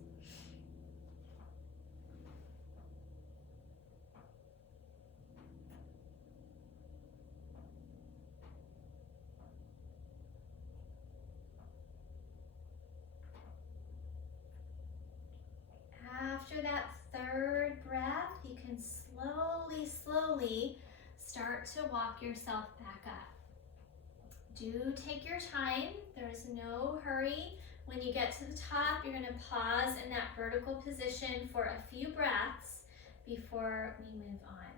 After that 3rd breath, you can slowly start to walk yourself back up. Do take your time. There's no hurry. When you get to the top, you're going to pause in that vertical position for a few breaths before we move on.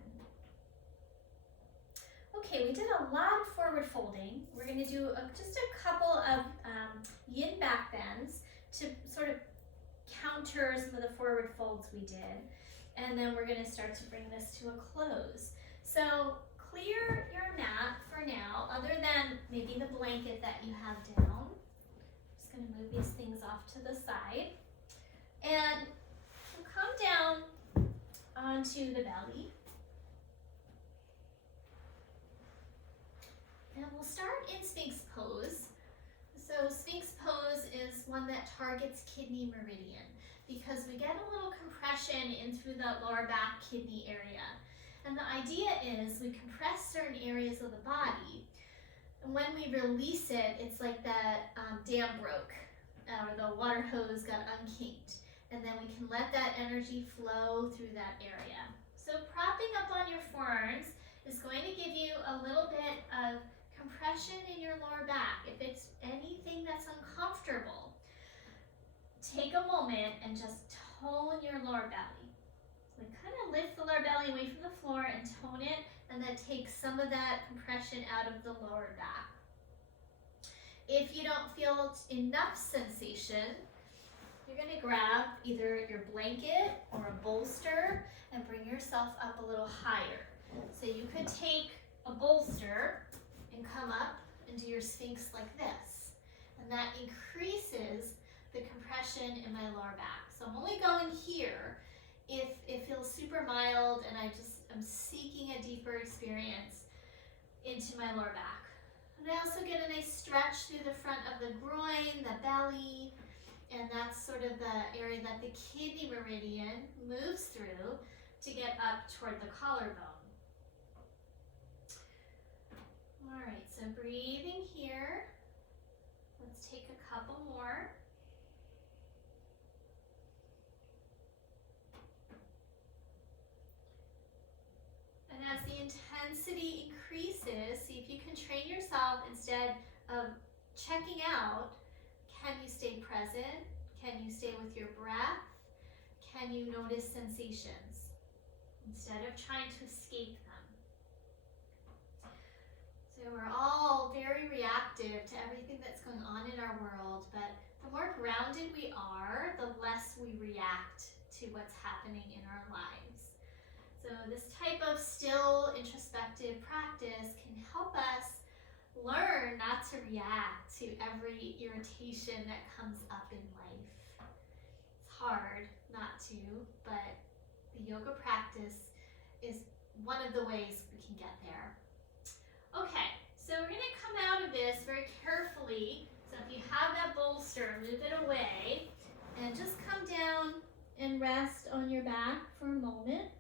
Okay, we did a lot of forward folding. We're going to do just a couple of yin back bends to sort of counter some of the forward folds we did. And then we're going to start to bring this to a close. So clear your mat for now, other than maybe the blanket that you have down. Just going to move these things off to the side. And we'll come down onto the belly. And we'll start in Sphinx pose. So Sphinx pose is one that targets kidney meridian because we get a little compression in through the lower back kidney area. And the idea is we compress certain areas of the body, and when we release it, it's like that dam broke or the water hose got unkinked, and then we can let that energy flow through that area. So propping up on your forearms is going to give you a little bit of compression in your lower back. If it's anything that's uncomfortable, take a moment and just tone your lower belly. So kind of lift the lower belly away from the floor and tone it, and then take some of that compression out of the lower back. If you don't feel enough sensation, you're going to grab either your blanket or a bolster and bring yourself up a little higher. So you could take a bolster and come up and do your Sphinx like this. And that increases the compression in my lower back. So I'm only going here if it feels super mild and I'm seeking a deeper experience into my lower back. And I also get a nice stretch through the front of the groin, the belly, and that's sort of the area that the kidney meridian moves through to get up toward the collarbone. All right, so breathing here. Let's take a couple more. And as the intensity increases, see if you can train yourself instead of checking out, can you stay present? Can you stay with your breath? Can you notice sensations instead of trying to escape them? So we're all very reactive to everything that's going on in our world, but the more grounded we are, the less we react to what's happening in our lives. So this type of still introspective practice can help us learn not to react to every irritation that comes up in life. It's hard not to, but the yoga practice is one of the ways we can get there. Okay, so we're going to come out of this very carefully. So if you have that bolster, move it away and just come down and rest on your back for a moment.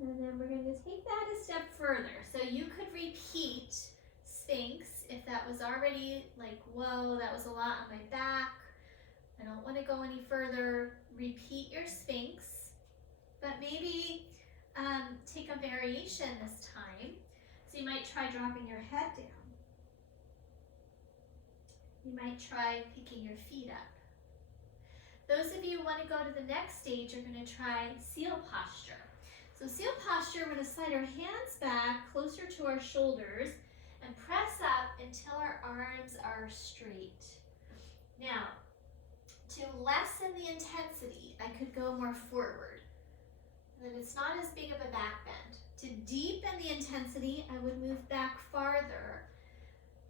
And then we're going to take that a step further. So you could repeat Sphinx if that was already like, whoa, that was a lot on my back. I don't want to go any further. Repeat your Sphinx, but maybe take a variation this time. So you might try dropping your head down. You might try picking your feet up. Those of you who want to go to the next stage are going to try seal posture. So seal posture, we're going to slide our hands back closer to our shoulders and press up until our arms are straight. Now, to lessen the intensity, I could go more forward. And then it's not as big of a back bend. To deepen the intensity, I would move back farther.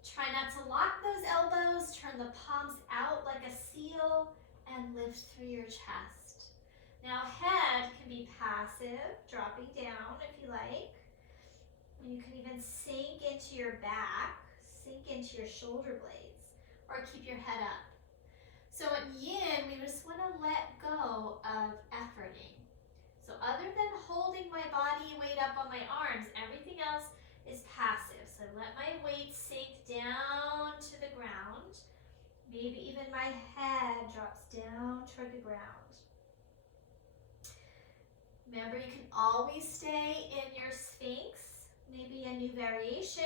Try not to lock those elbows, turn the palms out like a seal, and lift through your chest. Now head can be passive, dropping down if you like. And you can even sink into your back, sink into your shoulder blades, or keep your head up. So in yin, we just want to let go of efforting. So other than holding my body weight up on my arms, everything else is passive. So let my weight sink down to the ground. Maybe even my head drops down toward the ground. Remember, you can always stay in your Sphinx, maybe a new variation,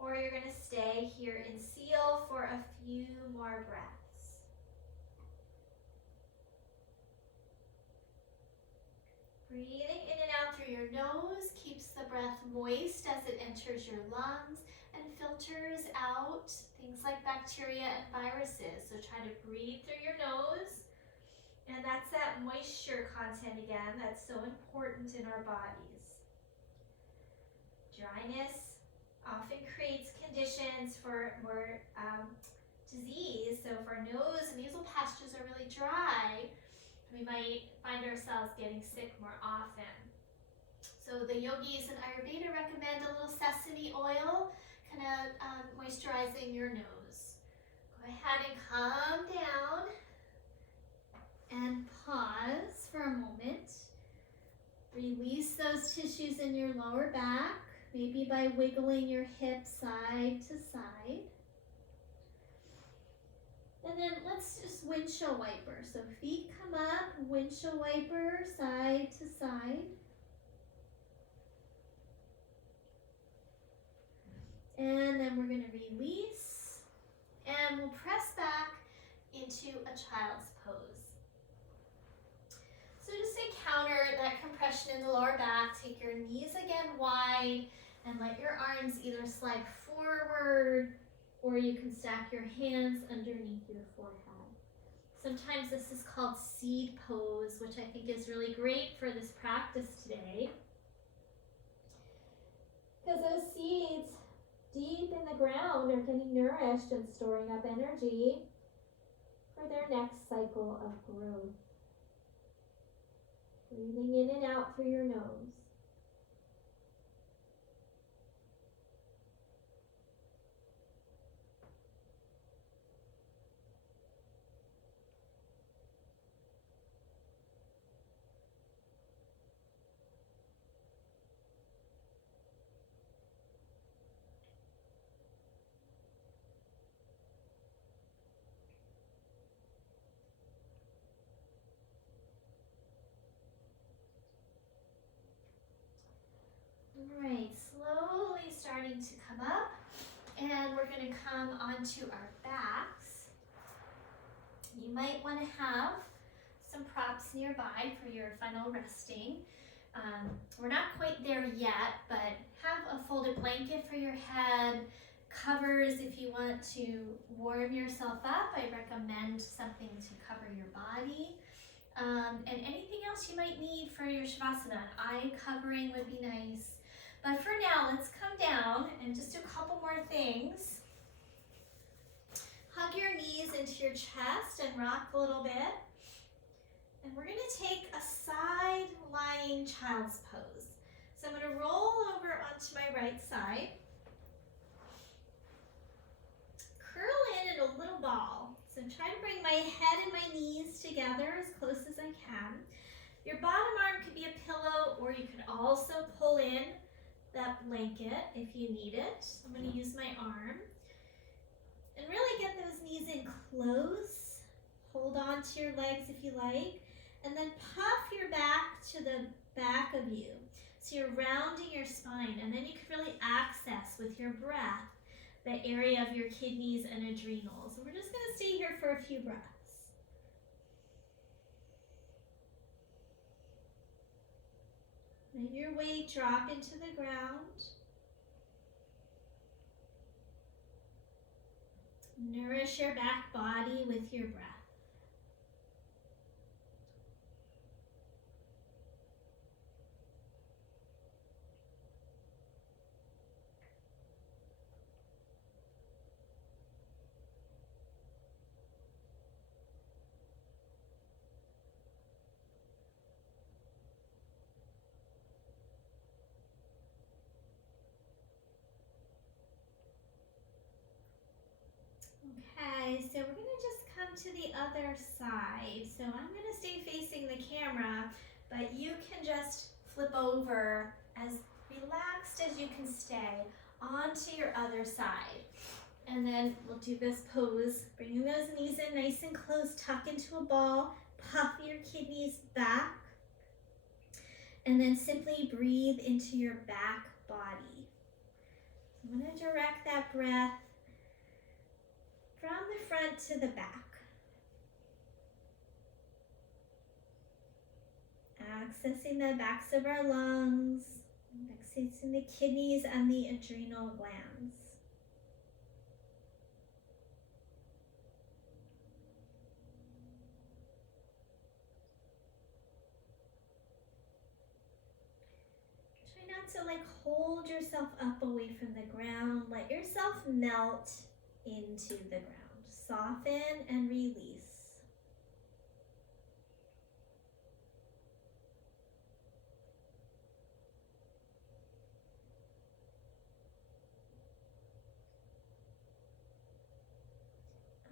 or you're going to stay here in seal for a few more breaths. Breathing in and out through your nose keeps the breath moist as it enters your lungs and filters out things like bacteria and viruses. So try to breathe through your nose. And that's that moisture content again that's so important in our bodies. Dryness often creates conditions for more disease. So if our nose and nasal passages are really dry, we might find ourselves getting sick more often. So the yogis in Ayurveda recommend a little sesame oil, kind of moisturizing your nose. Go ahead and calm down and pause for a moment. Release those tissues in your lower back, maybe by wiggling your hips side to side. And then let's just windshield wiper. So feet come up, windshield wiper side to side. And then we're going to release, and we'll press back into a child's pose. So just to counter that compression in the lower back, take your knees again wide and let your arms either slide forward or you can stack your hands underneath your forehead. Sometimes this is called seed pose, which I think is really great for this practice today. Because those seeds deep in the ground are getting nourished and storing up energy for their next cycle of growth. Breathing in and out through your nose. All right, slowly starting to come up, and we're going to come onto our backs. You might want to have some props nearby for your final resting. We're not quite there yet, but have a folded blanket for your head, covers if you want to warm yourself up. I recommend something to cover your body. And anything else you might need for your Shavasana. Eye covering would be nice. But for now, let's come down and just do a couple more things. Hug your knees into your chest and rock a little bit. And we're going to take a side lying child's pose. So I'm going to roll over onto my right side. Curl in a little ball. So try to bring my head and my knees together as close as I can. Your bottom arm could be a pillow, or you could also pull in that blanket if you need it. I'm going to use my arm. And really get those knees in close. Hold on to your legs if you like. And then puff your back to the back of you. So you're rounding your spine, and then you can really access with your breath the area of your kidneys and adrenals. And we're just going to stay here for a few breaths. Let your weight drop into the ground. Nourish your back body with your breath. Okay, so we're going to just come to the other side. So I'm going to stay facing the camera, but you can just flip over as relaxed as you can stay onto your other side. And then we'll do this pose, bringing those knees in nice and close, tuck into a ball, puff your kidneys back, and then simply breathe into your back body. So I'm going to direct that breath from the front to the back. Accessing the backs of our lungs, accessing the kidneys and the adrenal glands. Try not to hold yourself up away from the ground. Let yourself melt into the ground. Soften and release.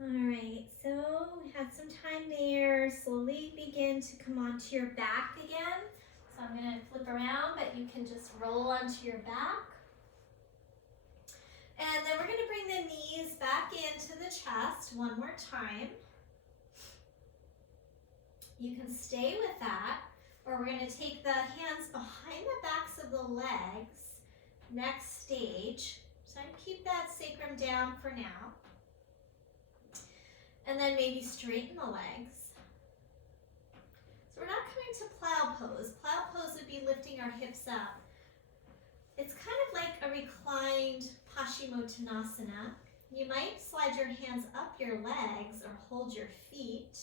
All right, so we had some time there. Slowly begin to come onto your back again. So I'm going to flip around, but you can just roll onto your back. And then we're going to bring the knees back into the chest one more time. You can stay with that, or we're going to take the hands behind the backs of the legs. Next stage. So I'm going to keep that sacrum down for now. And then maybe straighten the legs. So we're not coming to plow pose. Plow pose would be lifting our hips up. It's kind of like a reclined Paschimottanasana. You might slide your hands up your legs or hold your feet.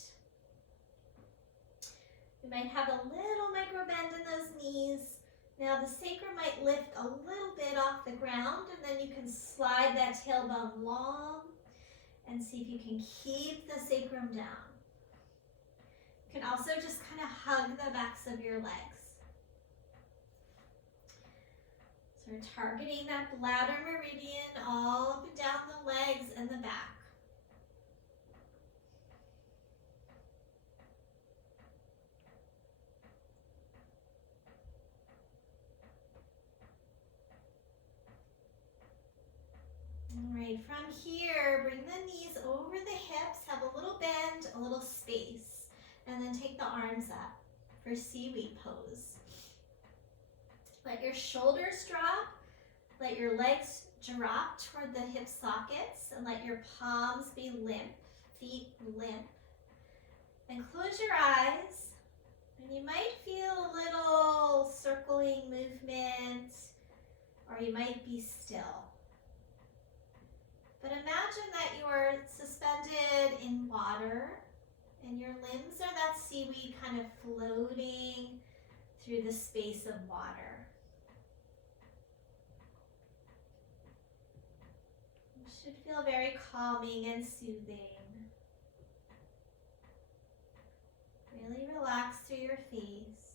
You might have a little micro bend in those knees. Now the sacrum might lift a little bit off the ground, and then you can slide that tailbone long and see if you can keep the sacrum down. You can also just kind of hug the backs of your legs. So we're targeting that bladder meridian all up and down the legs and the back. All right, from here, bring the knees over the hips, have a little bend, a little space, and then take the arms up for seaweed pose. Let your shoulders drop. Let your legs drop toward the hip sockets and let your palms be limp, feet limp. And close your eyes. And you might feel a little circling movement, or you might be still. But imagine that you are suspended in water and your limbs are that seaweed kind of floating through the space of water. It should feel very calming and soothing. Really relax through your face.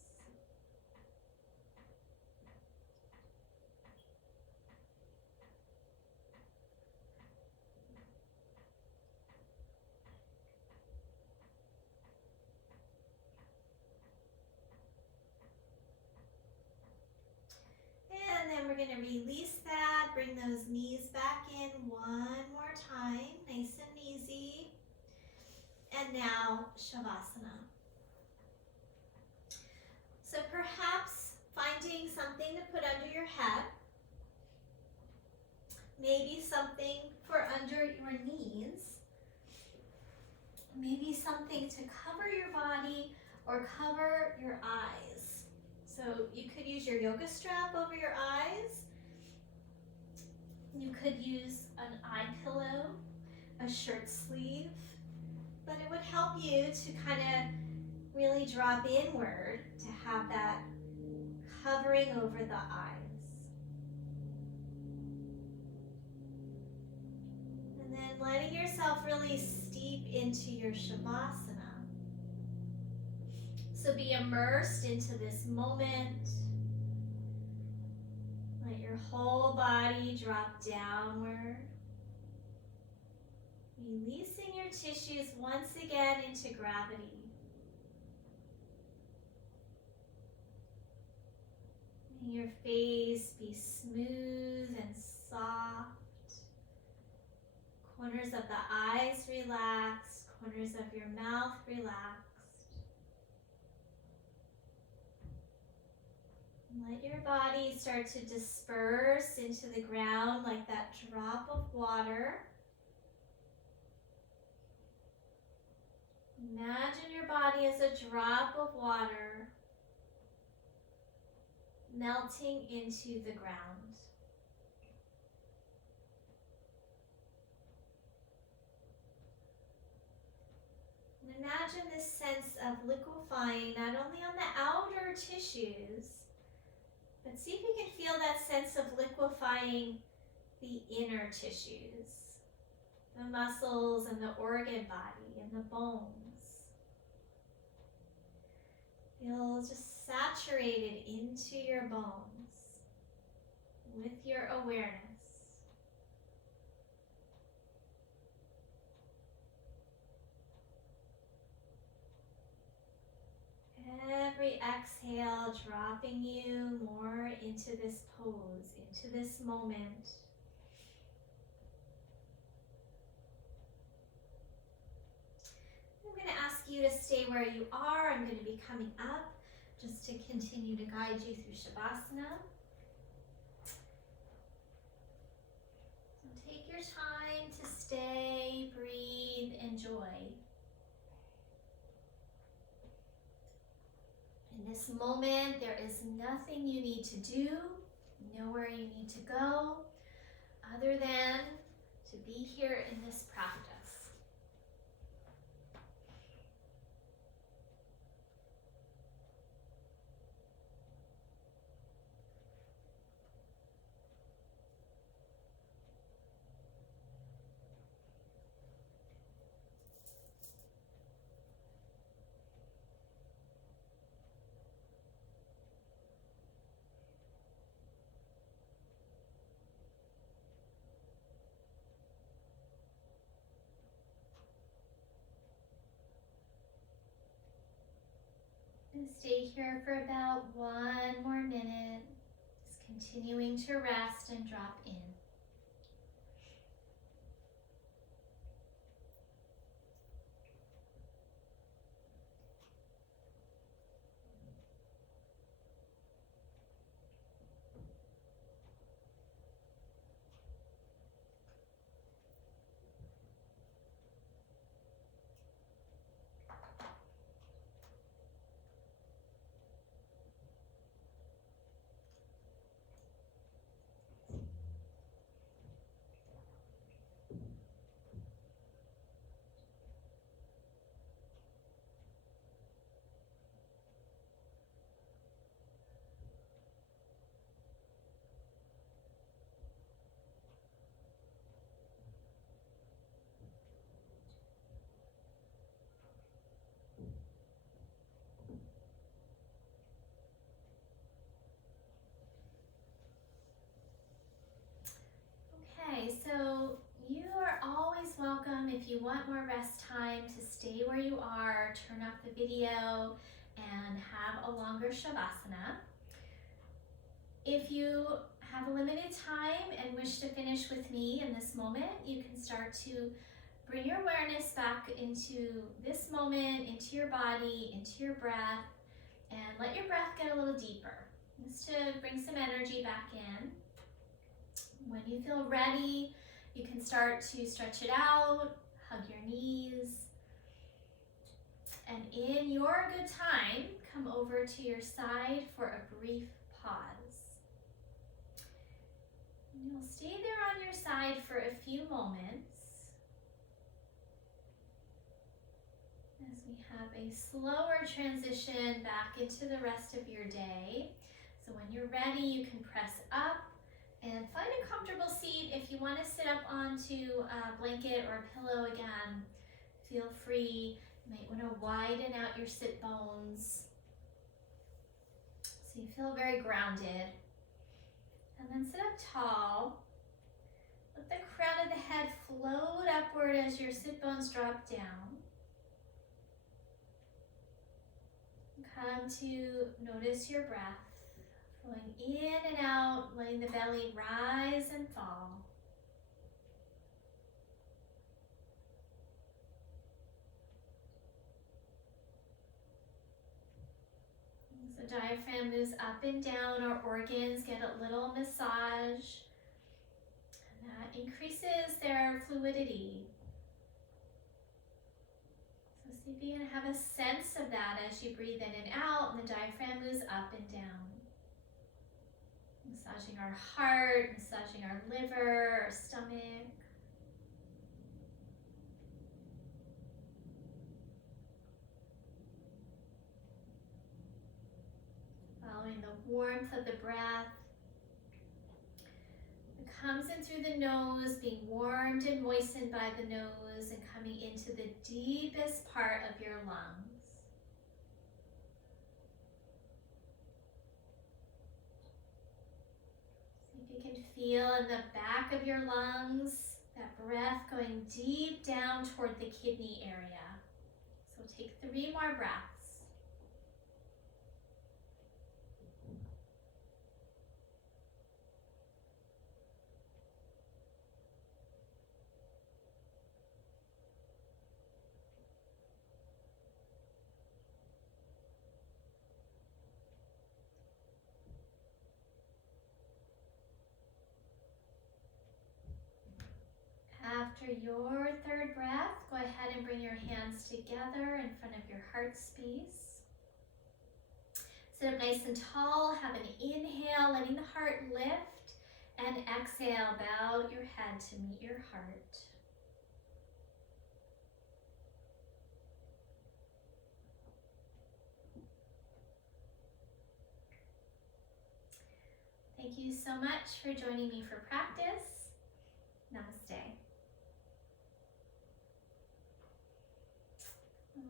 And then we're going to release that, bring those knees back in one more time, nice and easy. And now Shavasana. So perhaps finding something to put under your head, maybe something for under your knees, maybe something to cover your body or cover your eyes. So you could use your yoga strap over your eyes. You could use an eye pillow, a shirt sleeve, but it would help you to kind of really drop inward to have that covering over the eyes. And then letting yourself really steep into your Shavasana. So be immersed into this moment. Let your whole body drop downward. Releasing your tissues once again into gravity. May your face be smooth and soft. Corners of the eyes relaxed. Corners of your mouth relaxed. Let your body start to disperse into the ground like that drop of water. Imagine your body as a drop of water melting into the ground. And imagine this sense of liquefying not only on the outer tissues, but see if you can feel that sense of liquefying the inner tissues, the muscles and the organ body and the bones. Feel just saturated into your bones with your awareness. Every exhale dropping you more into this pose, into this moment. I'm going to ask you to stay where you are. I'm going to be coming up just to continue to guide you through Shavasana. So take your time to stay, breathe, enjoy. In this moment, there is nothing you need to do, nowhere you need to go, other than to be here in this practice. And stay here for about 1 more minute, just continuing to rest and drop in. if you want more rest time to stay where you are, turn off the video and have a longer Shavasana. If you have a limited time and wish to finish with me in this moment, you can start to bring your awareness back into this moment, into your body, into your breath, and let your breath get a little deeper, just to bring some energy back in. When you feel ready, you can start to stretch it out, hug your knees, and in your good time, come over to your side for a brief pause. And you'll stay there on your side for a few moments as we have a slower transition back into the rest of your day. So when you're ready, you can press up and find a comfortable seat. If you want to sit up onto a blanket or a pillow again, feel free. You might want to widen out your sit bones so you feel very grounded. And then sit up tall. Let the crown of the head float upward as your sit bones drop down. Come to notice your breath. Flowing in and out, letting the belly rise and fall. As the diaphragm moves up and down, our organs get a little massage. And that increases their fluidity. So see if you can have a sense of that as you breathe in and out, and the diaphragm moves up and down. Massaging our heart, massaging our liver, our stomach. Following the warmth of the breath. It comes in through the nose, being warmed and moistened by the nose and coming into the deepest part of your lungs. You can feel in the back of your lungs, that breath going deep down toward the kidney area. So take 3 more breaths. After your 3rd breath, go ahead and bring your hands together in front of your heart space. Sit up nice and tall, have an inhale, letting the heart lift, and exhale, bow your head to meet your heart. Thank you so much for joining me for practice. Namaste.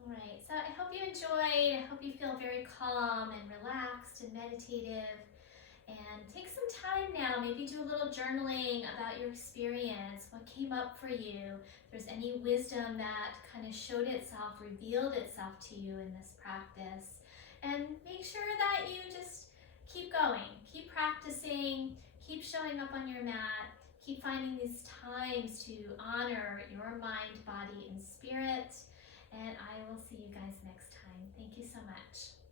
All right, so I hope you enjoyed. I hope you feel very calm and relaxed and meditative. And take some time now, maybe do a little journaling about your experience, what came up for you, if there's any wisdom that kind of showed itself, revealed itself to you in this practice. And make sure that you just keep going, keep practicing, keep showing up on your mat, keep finding these times to honor your mind, body, and spirit. And I will see you guys next time. Thank you so much.